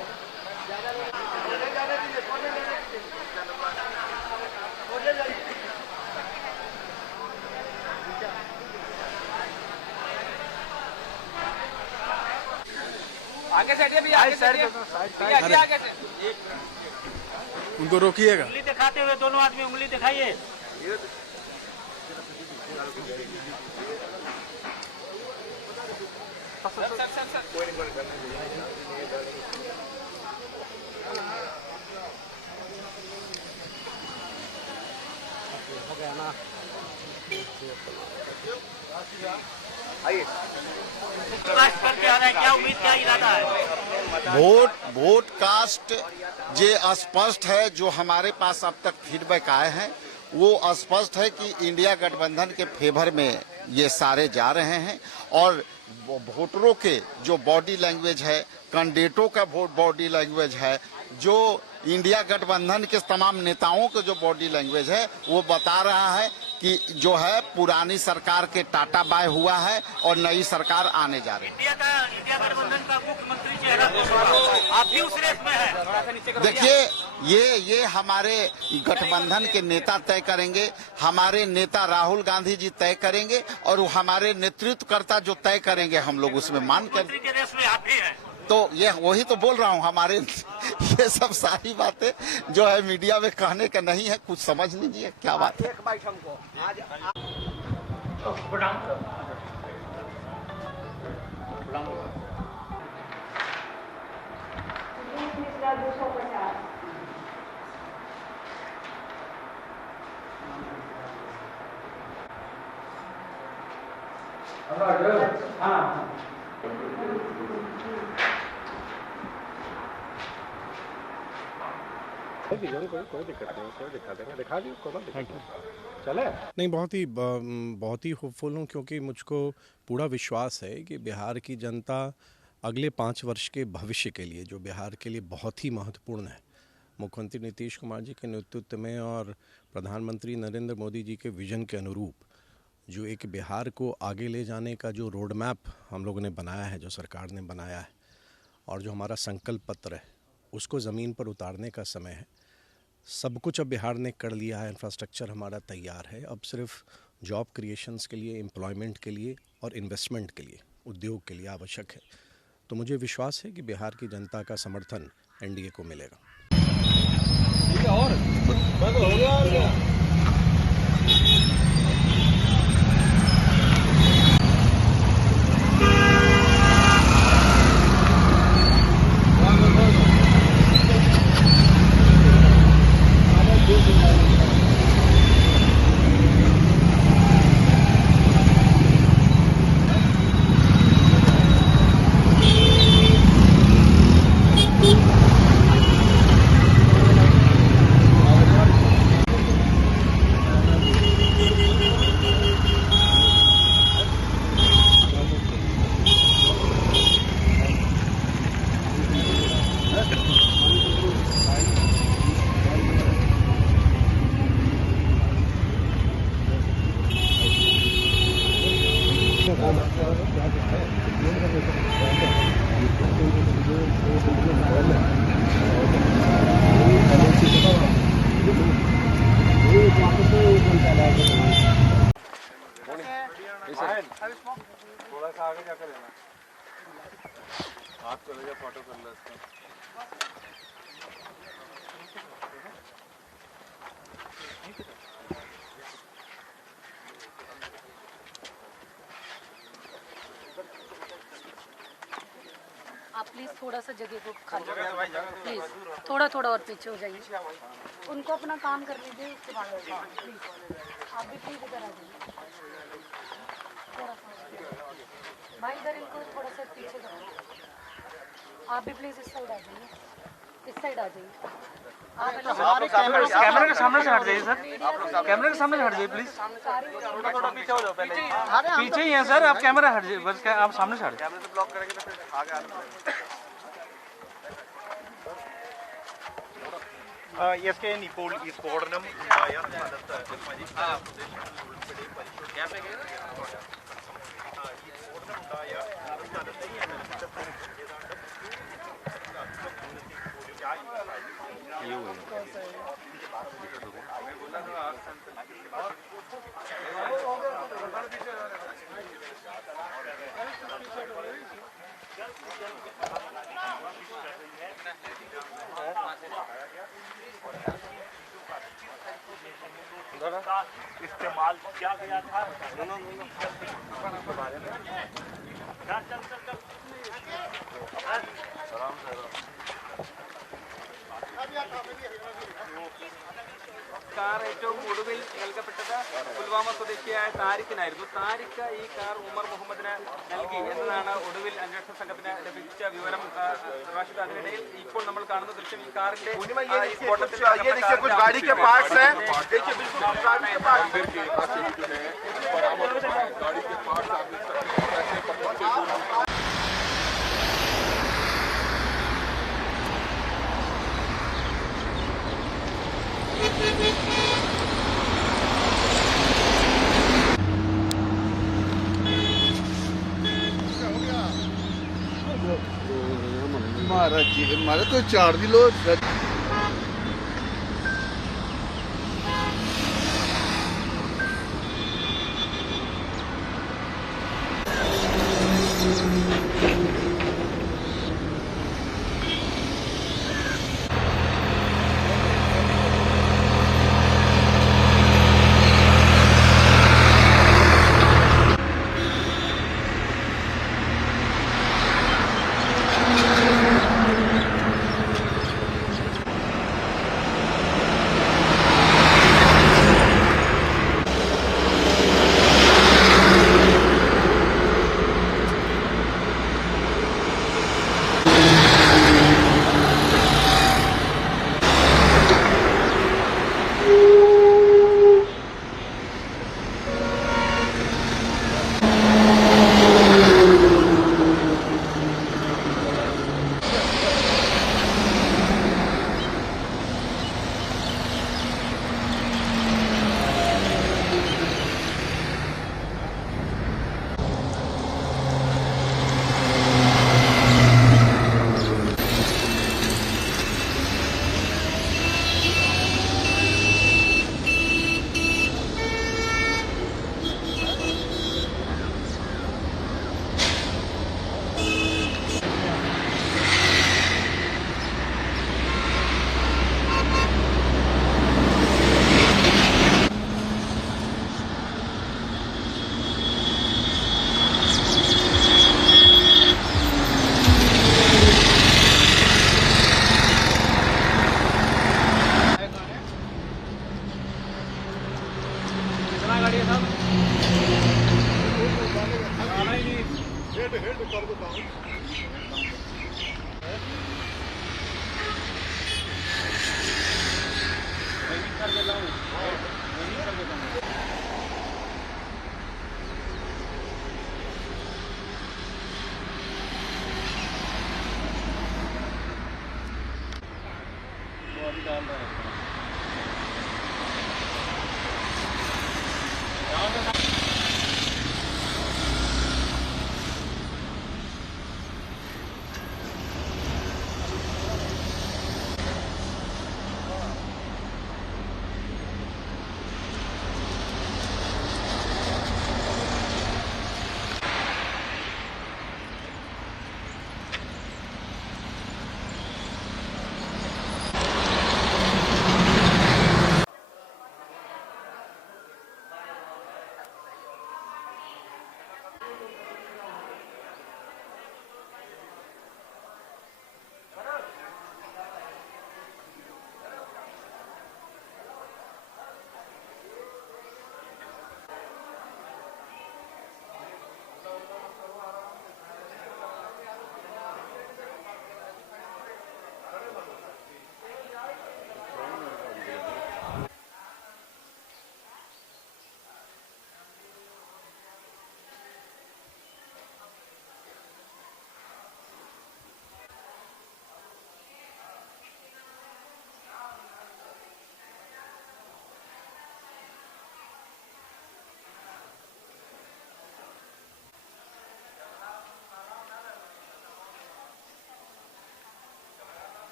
आगे से हटिए भैया, आगे से हटिए, आगे से। उनको रोकिएगा। उंगली दिखाते हुए दोनों आदमी उंगली दिखाइए। क्या उम्मीद, क्या इरादा है? वोट कास्ट जे स्पष्ट है, जो हमारे पास अब तक फीडबैक आए हैं वो स्पष्ट है कि इंडिया गठबंधन के फेवर में ये सारे जा रहे हैं। और वोटरों के जो बॉडी लैंग्वेज है, कैंडिडेटों का वोट बॉडी लैंग्वेज है, जो इंडिया गठबंधन के तमाम नेताओं का जो बॉडी लैंग्वेज है वो बता रहा है कि जो है पुरानी सरकार के टाटा बाय हुआ है और नई सरकार आने जा रही है। इंडिया गठबंधन का मुख्यमंत्री चेहरा आप भी उस रेस में है। देखिए ये हमारे गठबंधन के नेता तय करेंगे, हमारे नेता राहुल गांधी जी तय करेंगे और हमारे नेतृत्वकर्ता जो तय करेंगे हम लोग उसमें मान कर। तो ये वही तो बोल रहा हूँ, हमारे ये सब सारी बातें जो है मीडिया में कहने का नहीं है, कुछ समझ लीजिए क्या बात है। कोई दिक्कत नहीं, कोई दिखा देंगे, दिखा दियो, कोई दिक्कत नहीं, चले। नहीं, बहुत ही होपफुल हूँ क्योंकि मुझको पूरा विश्वास है कि बिहार की जनता अगले 5 वर्ष के भविष्य के लिए, जो बिहार के लिए बहुत ही महत्वपूर्ण है, मुख्यमंत्री नीतीश कुमार जी के नेतृत्व में और प्रधानमंत्री नरेंद्र मोदी जी के विजन के अनुरूप जो एक बिहार को आगे ले जाने का जो रोड मैप हम लोगों ने बनाया है, जो सरकार ने बनाया है और जो हमारा संकल्प पत्र है, उसको ज़मीन पर उतारने का समय है। सब कुछ अब बिहार ने कर लिया है, इंफ्रास्ट्रक्चर हमारा तैयार है, अब सिर्फ जॉब क्रिएशंस के लिए, एम्प्लॉयमेंट के लिए और इन्वेस्टमेंट के लिए, उद्योग के लिए आवश्यक है। तो मुझे विश्वास है कि बिहार की जनता का समर्थन एनडीए को मिलेगा। थोड़ा सा आगे जाकर लेना, आप चले जाओ, फोटो कर लो इसका। आप प्लीज थोड़ा सा जगह को खाली प्लीज, थोड़ा और पीछे हो जाइए, उनको अपना काम कर लीजिए, उसके बाद प्लीज आप भी प्लीज इधर आ जाइए, भाई इधर इनको थोड़ा सा पीछे करो, आप भी प्लीज इस साइड आ जाइए, इस साइड आ जाइए। कैमरे के सामने से हट जाइए सर, कैमरे के सामने से हट जाइए प्लीज, थोड़ा पीछे हो जाओ पहले, पीछे ही है सर, आप कैमरा हट जाइए बस, आप सामने से हट जाइए। कैमरे से ब्लॉक करेंगे तो फिर आगे आना पड़ेगा। SKN ഈ സ്ഫോടനം इस्तेमाल किया गया था। കാർ ഏറ്റവും ഒടുവിൽ നൽകപ്പെട്ടത് പുൽവാമ സ്വദേശിയായ താരിഖിനായിരുന്നു. താരിഖ് ഈ കാർ ഉമർ മുഹമ്മദിന് നൽകി എന്നതാണ് ഒടുവിൽ അന്വേഷണ സംഘത്തിന് ലഭിച്ച വിവരം. റാഷിദ്, അതിനിടയിൽ ഇപ്പോൾ നമ്മൾ കാണുന്ന ദൃശ്യം ഈ കാറിന്റെ महाराज जी महाराज तो चार दिलो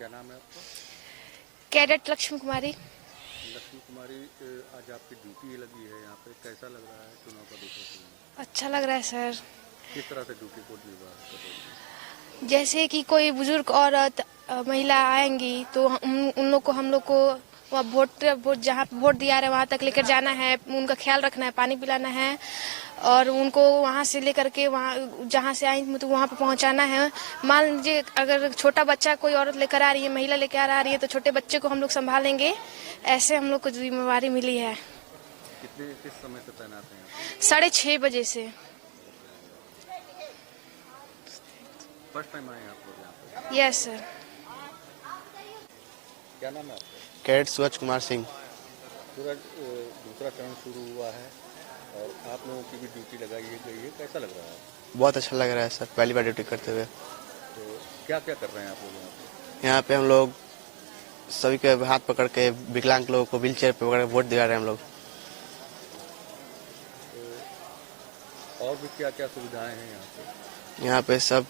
क्या नाम है आपका? कैडेट लक्ष्मी कुमारी। लक्ष्मी कुमारी, आज आपकी ड्यूटी लगी है यहाँ पे, कैसा लग रहा है चुनाव का दूसरा चुनाव? अच्छा लग रहा है सर। किस तरह से ड्यूटी को निर्वाह कर रहे हैं? जैसे कि कोई बुजुर्ग औरत महिला आएंगी तो उन लोग को हम लोग को वहाँ वोट जहाँ वोट दिया रहे वहाँ तक लेकर जाना है, उनका ख्याल रखना है, पानी पिलाना है और उनको वहाँ से लेकर के वहाँ जहाँ से आई तो वहाँ पे पहुँचाना है। मान लीजिए अगर छोटा बच्चा कोई औरत लेकर आ रही है, महिला लेकर आ रही है तो छोटे बच्चे को हम लोग संभालेंगे, ऐसे हम लोग को जिम्मेवारी मिली है। किस समय से तैनात हैं? 6:30 बजे से। फर्स्ट टाइम आए आप लोग यहाँ पे? Yes sir. क्या नाम है आपका? कैडेट सूरज कुमार सिंह। सूरज, दूसरा चरण शुरू हुआ है और आप लोगों की भी ड्यूटी लगाई गई है, कैसा लग रहा है? बहुत अच्छा लग रहा है सर, पहली बार ड्यूटी करते हुए। तो क्या क्या कर रहे हैं आप लोग यहाँ पे? यहाँ पे हम लोग सभी के हाथ पकड़ के विकलांग लोगों को व्हील चेयर पे पकड़ के वोट दिला रहे हैं हम लोग। तो और भी क्या क्या सुविधाएं हैं यहाँ पे? यहाँ पे सब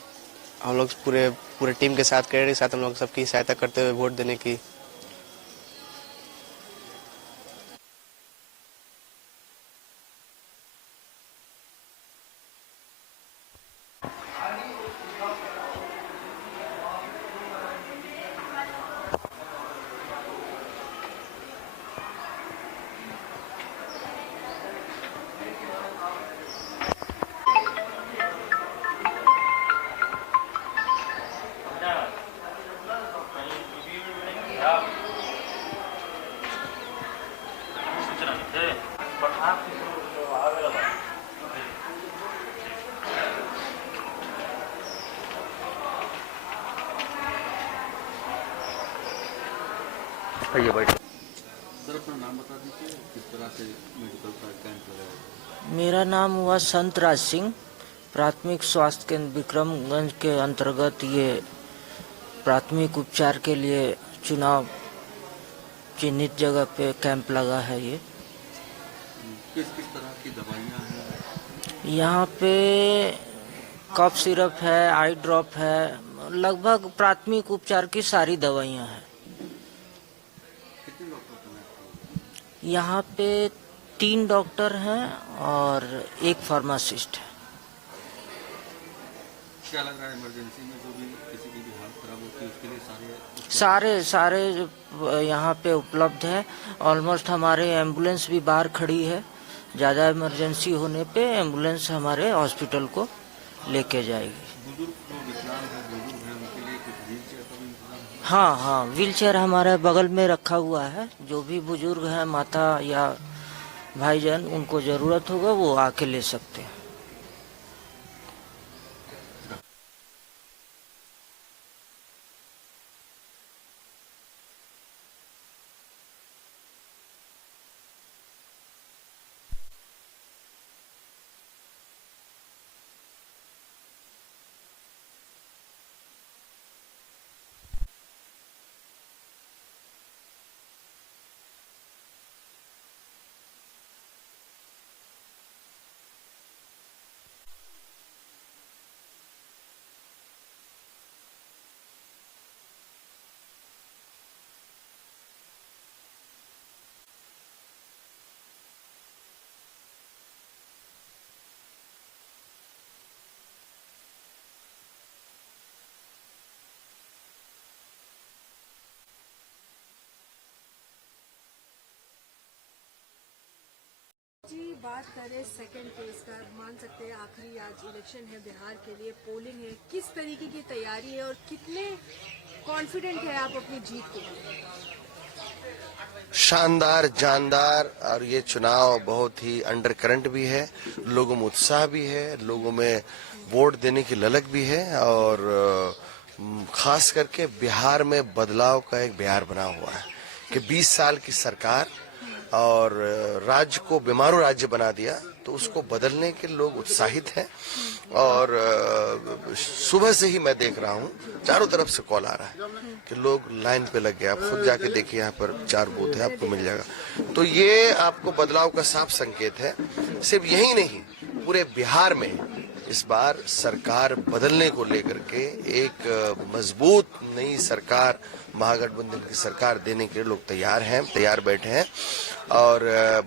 हम लोग पूरे टीम के साथ, कैडेट के साथ हम लोग सबकी सहायता करते हुए वोट देने की। आइए बैठिए। सर अपना नाम बता दीजिए, किस तरह से मेडिकल का कैंप लगाया? मेरा नाम हुआ संत राज सिंह। प्राथमिक स्वास्थ्य केंद्र विक्रमगंज के अंतर्गत ये प्राथमिक उपचार के लिए चुनाव चिन्हित जगह पे कैंप लगा है। ये किस किस तरह की दवाइयाँ हैं यहाँ पे? कफ सिरप है, आई ड्रॉप है, लगभग प्राथमिक उपचार की सारी दवाइयाँ हैं। यहाँ पे 3 डॉक्टर हैं और 1 फार्मासिस्ट है। क्या लग रहा है इमरजेंसी में जो भी किसी की भी हालत खराब होती है उसके लिए सारे यहाँ पे उपलब्ध है। ऑलमोस्ट हमारे एम्बुलेंस भी बाहर खड़ी है। ज़्यादा इमरजेंसी होने पे एम्बुलेंस हमारे हॉस्पिटल को लेके जाएगी। बुजुर्ग जो विकलांग हैं, बुजुर्ग हैं, उनके लिए कुछ व्हील चेयर का भी इंतजाम है? हाँ, व्हील चेयर हमारे बगल में रखा हुआ है। जो भी बुजुर्ग हैं, माता या भाईजान, उनको ज़रूरत होगा वो आके ले सकते हैं। जी, बात करें सेकेंड फेज का, मान सकते हैं आखिरी आज इलेक्शन है बिहार के लिए, पोलिंग है, किस तरीके की तैयारी है और कितने कॉन्फिडेंट है आप अपनी जीत के लिए? शानदार, जानदार, और ये चुनाव बहुत ही अंडर करंट भी है। लोगों में उत्साह भी है, लोगों में वोट देने की ललक भी है और खास करके बिहार में बदलाव का एक बिहार बना हुआ है कि 20 साल की सरकार और राज्य को बीमारू राज्य बना दिया, तो उसको बदलने के लोग उत्साहित हैं। और सुबह से ही मैं देख रहा हूँ चारों तरफ से कॉल आ रहा है कि लोग लाइन पे लग गए। आप खुद जाके देखिए, यहाँ पर 4 बूथ है, आपको मिल जाएगा। तो ये आपको बदलाव का साफ संकेत है। सिर्फ यही नहीं, पूरे बिहार में इस बार सरकार बदलने को लेकर के एक मजबूत नई सरकार, महागठबंधन की सरकार देने के लिए लोग तैयार बैठे हैं। और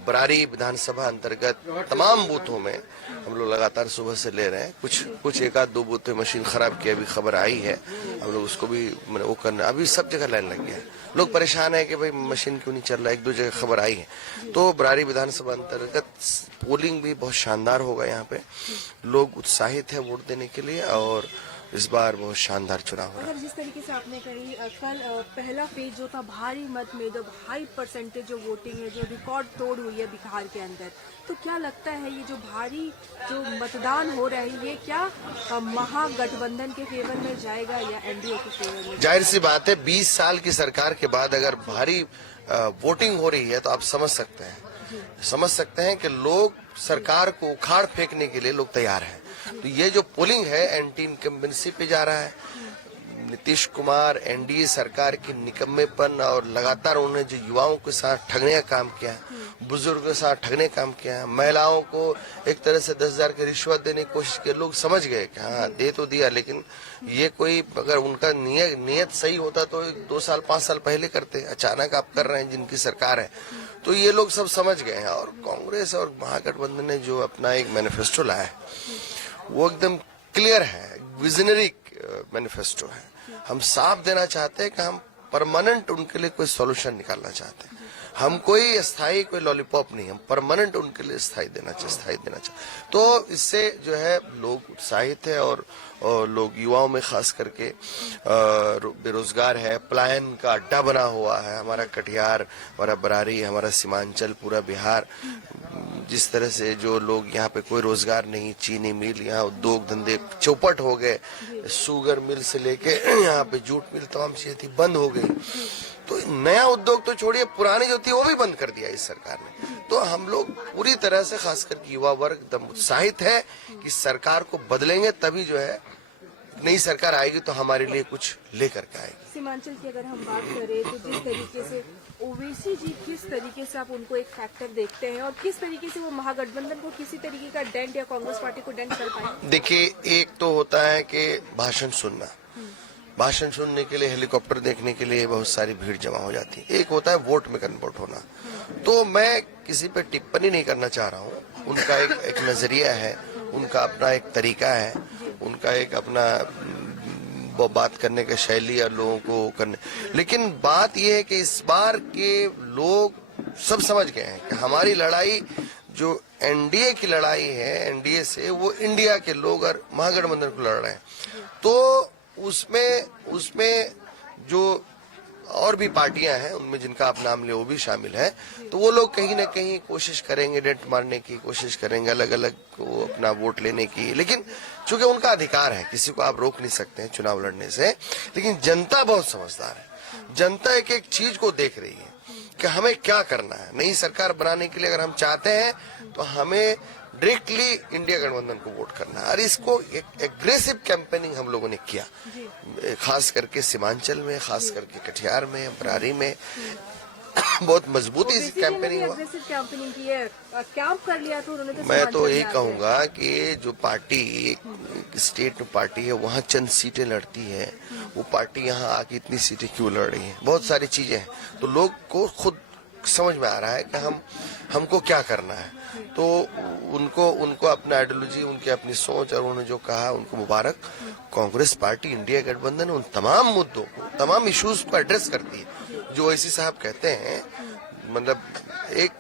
बरारी विधानसभा अंतर्गत तमाम बूथों में हम लोग लगातार सुबह से ले रहे हैं। कुछ एक आध 2 बूथ पे मशीन खराब की अभी खबर आई है, हम लोग उसको भी वो करना। अभी सब जगह लाइन लग गया है, लोग परेशान है कि भाई मशीन क्यों नहीं चल रहा है। 1-2 जगह खबर आई है। तो बरारी विधानसभा अंतर्गत पोलिंग भी बहुत शानदार होगा। यहाँ पे लोग उत्साहित है वोट देने के लिए और इस बार बहुत शानदार चुनाव हो रहा है। अगर जिस तरीके से आपने कही कल पहला फेज जो था भारी मत में जब हाई परसेंटेज जो वोटिंग है जो रिकॉर्ड तोड़ हुई है बिहार के अंदर, तो क्या लगता है ये जो भारी जो मतदान हो रहा है ये क्या महागठबंधन के फेवर में जाएगा या एनडीए के फेवर में? जाहिर सी बात है 20 साल की सरकार के बाद अगर भारी वोटिंग हो रही है तो आप समझ सकते हैं कि लोग सरकार को उखाड़ फेंकने के लिए लोग तैयार हैं। तो ये जो पोलिंग है एंटी इनकम्बेंसी पे जा रहा है। नीतीश कुमार एनडीए सरकार के निकम्मेपन और लगातार उन्होंने जो युवाओं के साथ ठगने का काम किया है, बुजुर्गों के साथ ठगने का काम किया है, महिलाओं को एक तरह से 10,000 की रिश्वत देने की कोशिश की, लोग समझ गए कि हाँ दे तो दिया, लेकिन ये कोई अगर उनका नियत सही होता तो 2 साल 5 साल पहले करते। अचानक आप कर रहे हैं जिनकी सरकार है, तो ये लोग सब समझ गए हैं। और कांग्रेस और महागठबंधन ने जो अपना एक मैनिफेस्टो लाया है वो एकदम क्लियर है, विजनरी मैनिफेस्टो है। हम साफ देना चाहते हैं कि हम परमानेंट उनके लिए कोई सॉल्यूशन निकालना चाहते हैं। हम कोई स्थायी कोई लॉलीपॉप नहीं, हम परमानेंट उनके लिए स्थायी देना चाहते। तो इससे जो है लोग उत्साहित है और लोग युवाओं में खास करके बेरोजगार है, पलायन का अड्डा बना हुआ है हमारा कटिहार, हमारा बरारी, हमारा सीमांचल, पूरा बिहार। जिस तरह से जो लोग यहाँ पे कोई रोजगार नहीं, चीनी मिल, यहाँ उद्योग धंधे चौपट हो गए, शुगर मिल से लेके यहाँ पे जूट मिल तमाम चीजें थी बंद हो गई। तो नया उद्योग तो छोड़िए, पुरानी जो थी वो भी बंद कर दिया इस सरकार ने। तो हम लोग पूरी तरह से खास करके युवा वर्ग एकदम उत्साहित है कि सरकार को बदलेंगे, तभी जो है नई सरकार आएगी तो हमारे लिए कुछ लेकर के आएगी। सीमांचल की अगर हम बात करें तो जिस तरीके से ओवैसी जी, किस तरीके से आप उनको एक फैक्टर देखते हैं और किस तरीके से वो महागठबंधन को किसी तरीके का डेंट या कांग्रेस पार्टी को डेंट कर पाए? देखिए, एक तो होता है कि भाषण सुनना, भाषण सुनने के लिए हेलीकॉप्टर देखने के लिए बहुत सारी भीड़ जमा हो जाती है। एक होता है वोट में कन्वर्ट होना। तो मैं किसी पे टिप्पणी नहीं करना चाह रहा हूँ, उनका एक नजरिया है, उनका अपना एक तरीका है, उनका एक अपना बात करने का शैली और लोगों को करने। लेकिन बात यह है कि इस बार के लोग सब समझ गए हैं कि हमारी लड़ाई जो एनडीए की लड़ाई है, एनडीए से वो इंडिया के लोग और महागठबंधन को लड़ रहे हैं। तो उसमें जो और भी पार्टियां हैं उनमें जिनका आप नाम ले वो भी शामिल है। तो वो लोग कहीं ना कहीं कोशिश करेंगे, डेंट मारने की कोशिश करेंगे, अलग अलग को अपना वोट लेने की। लेकिन चूंकि उनका अधिकार है, किसी को आप रोक नहीं सकते हैं चुनाव लड़ने से। लेकिन जनता बहुत समझदार है, जनता एक एक चीज को देख रही है कि हमें क्या करना है। नई सरकार बनाने के लिए अगर हम चाहते हैं तो हमें डायरेक्टली इंडिया गठबंधन को वोट करना है। और इसको एक एग्रेसिव कैंपेनिंग हम लोगों ने किया, खास करके सीमांचल में, खास करके कटिहार में, बरारी में बहुत मजबूती से कैंपेनिंग हुआ। कैंप कर लिया तो उन्होंने तो मैं तो यही कहूंगा कि जो पार्टी एक स्टेट पार्टी है वहाँ चंद सीटें लड़ती है, वो पार्टी यहाँ आके इतनी सीटें क्यों लड़ रही है। बहुत सारी चीजें हैं, तो लोग को खुद समझ में आ रहा है कि हमको क्या करना है। तो उनको अपना आइडियोलॉजी, उनकी अपनी सोच और उन्होंने जो कहा उनको मुबारक। कांग्रेस पार्टी इंडिया गठबंधन उन तमाम मुद्दों को, तमाम इश्यूज को एड्रेस करती है जो ओवैसी साहब कहते हैं। मतलब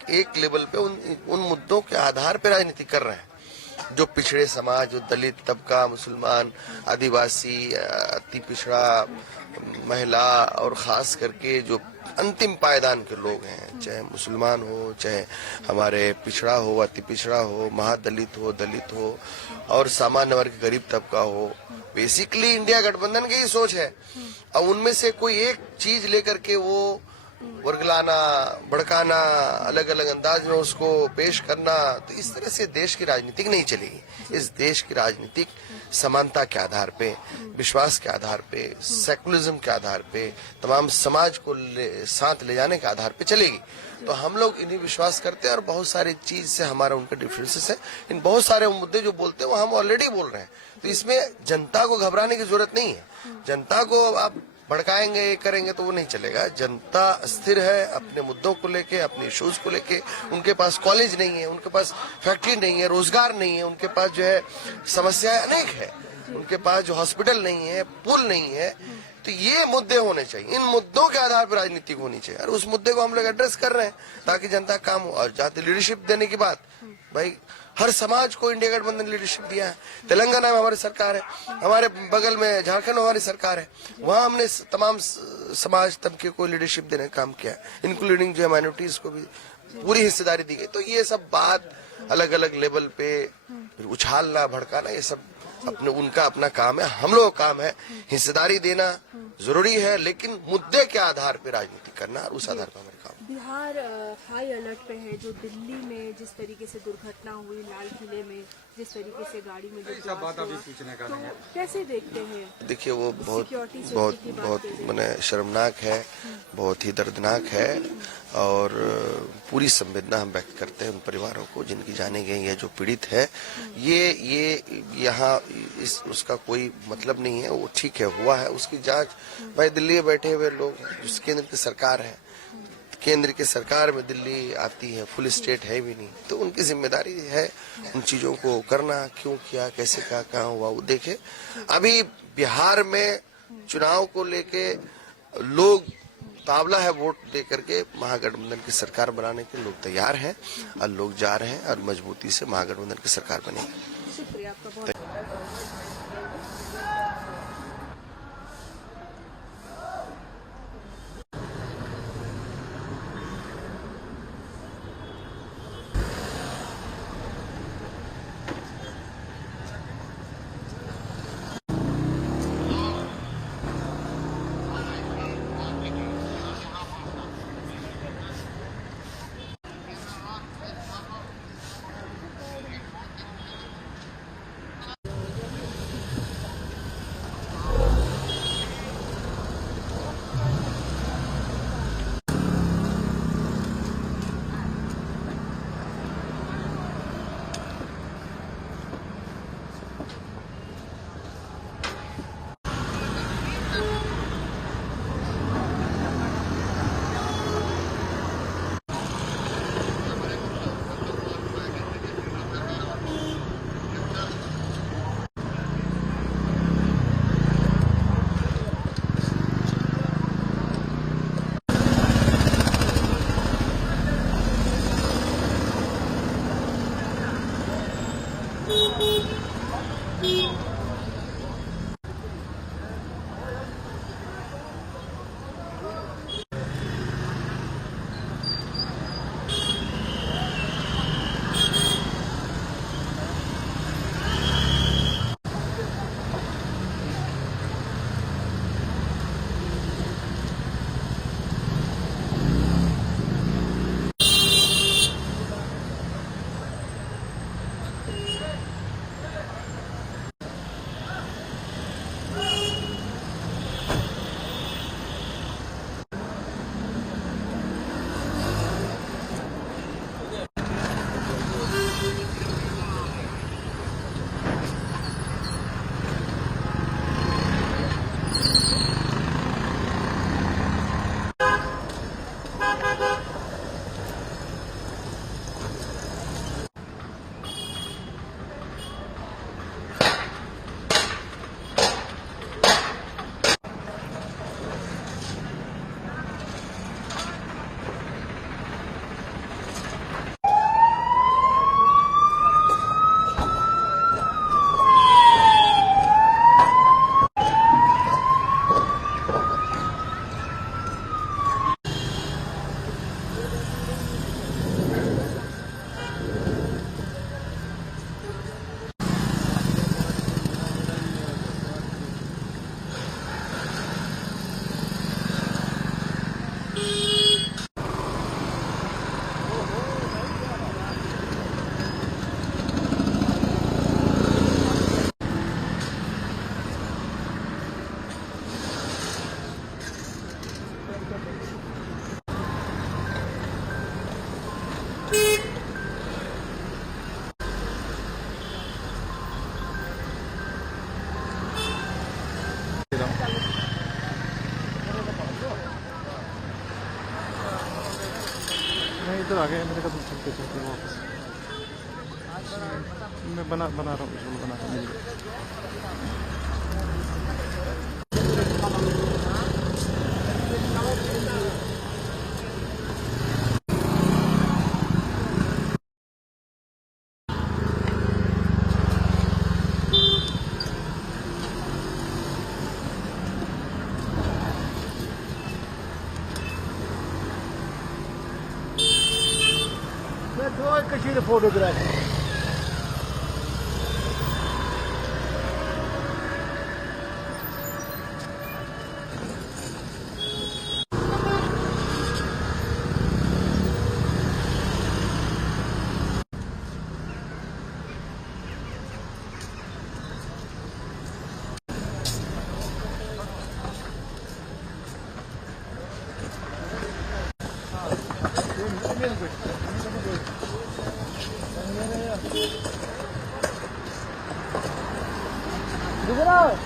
एक लेवल पे उन मुद्दों के आधार पे राजनीति कर रहे हैं। जो पिछड़े समाज, जो दलित तबका, मुसलमान, आदिवासी, अति पिछड़ा, महिला और खास करके जो अंतिम पायदान के लोग हैं, चाहे मुसलमान हो, चाहे हमारे पिछड़ा हो, अति पिछड़ा हो, महादलित हो, दलित हो और सामान्य वर्ग गरीब तबका हो, बेसिकली इंडिया गठबंधन की ही सोच है। अब उनमें से कोई एक चीज लेकर के वो वर्गलाना, भड़काना, अलग अलग अंदाज में उसको पेश करना, तो इस तरह से देश की राजनीति नहीं चलेगी। इस देश की राजनीतिक समानता के आधार पे, विश्वास के आधार पे, सेकुलरिज्म के आधार पे, तमाम समाज को साथ ले जाने के आधार पे चलेगी। तो हम लोग इन्हीं विश्वास करते हैं और बहुत सारी चीज से हमारा उनका डिफरेंसेस है। इन बहुत सारे मुद्दे जो बोलते हैं वो हम ऑलरेडी बोल रहे हैं। तो इसमें जनता को घबराने की जरूरत नहीं है। जनता को आप भड़काएंगे, ये करेंगे तो वो नहीं चलेगा। जनता स्थिर है अपने मुद्दों को लेके, अपने इश्यूज को लेके। उनके पास कॉलेज नहीं है, उनके पास फैक्ट्री नहीं है, रोजगार नहीं है, उनके पास जो है समस्याएं अनेक है, उनके पास जो हॉस्पिटल नहीं है, पुल नहीं है। तो ये मुद्दे होने चाहिए, इन मुद्दों के आधार पर राजनीति होनी चाहिए और उस मुद्दे को हम लोग एड्रेस कर रहे हैं ताकि जनता काम हो। और जहाँ लीडरशिप देने की बात, भाई हर समाज को इंडिया गठबंधन लीडरशिप दिया है। तेलंगाना में हमारी सरकार है, हमारे बगल में झारखंड में हमारी सरकार है, वहां हमने तमाम समाज तबके को लीडरशिप देने का काम किया है, इंक्लूडिंग जो है माइनॉरिटीज को भी पूरी हिस्सेदारी दी गई। तो ये सब बात अलग अलग लेवल पे उछालना, भड़काना, ये सब अपने उनका अपना काम है। हम लोग का काम है हिस्सेदारी देना जरूरी है, लेकिन मुद्दे के आधार पे राजनीति करना, और उस आधार पर हमारे काम। बिहार हाई अलर्ट पे है। जो दिल्ली में जिस तरीके से दुर्घटना हुई, लाल किले में जिस तरीके से गाड़ी में जो बात अभी पूछने का नहीं है, कैसे देखते हैं? देखिए वो बहुत माने शर्मनाक है, बहुत ही दर्दनाक है और पूरी संवेदना हम व्यक्त करते हैं उन परिवारों को जिनकी जाने गई है, जो पीड़ित है। ये यहाँ उसका कोई मतलब नहीं है, वो ठीक है, हुआ है, उसकी जांच। भाई दिल्ली में बैठे हुए लोग, जिस केंद्र की सरकार है, केंद्र की सरकार में दिल्ली आती है, फुल स्टेट है भी नहीं, तो उनकी जिम्मेदारी है उन चीजों को करना, क्यों किया, कैसे क्या, कहाँ हुआ, वो देखे। अभी बिहार में चुनाव को लेके लोग तावला है वोट दे करके महागठबंधन की सरकार बनाने के लोग तैयार हैं और लोग जा रहे हैं और मजबूती से महागठबंधन की सरकार बनेगी। शुक्रिया आपका बहुत। इधर आ गए, मैंने कहा चलते चलते वापस। मैं बना रहा हूँ, बना रहा हूँ। Kashir photography Gujarat.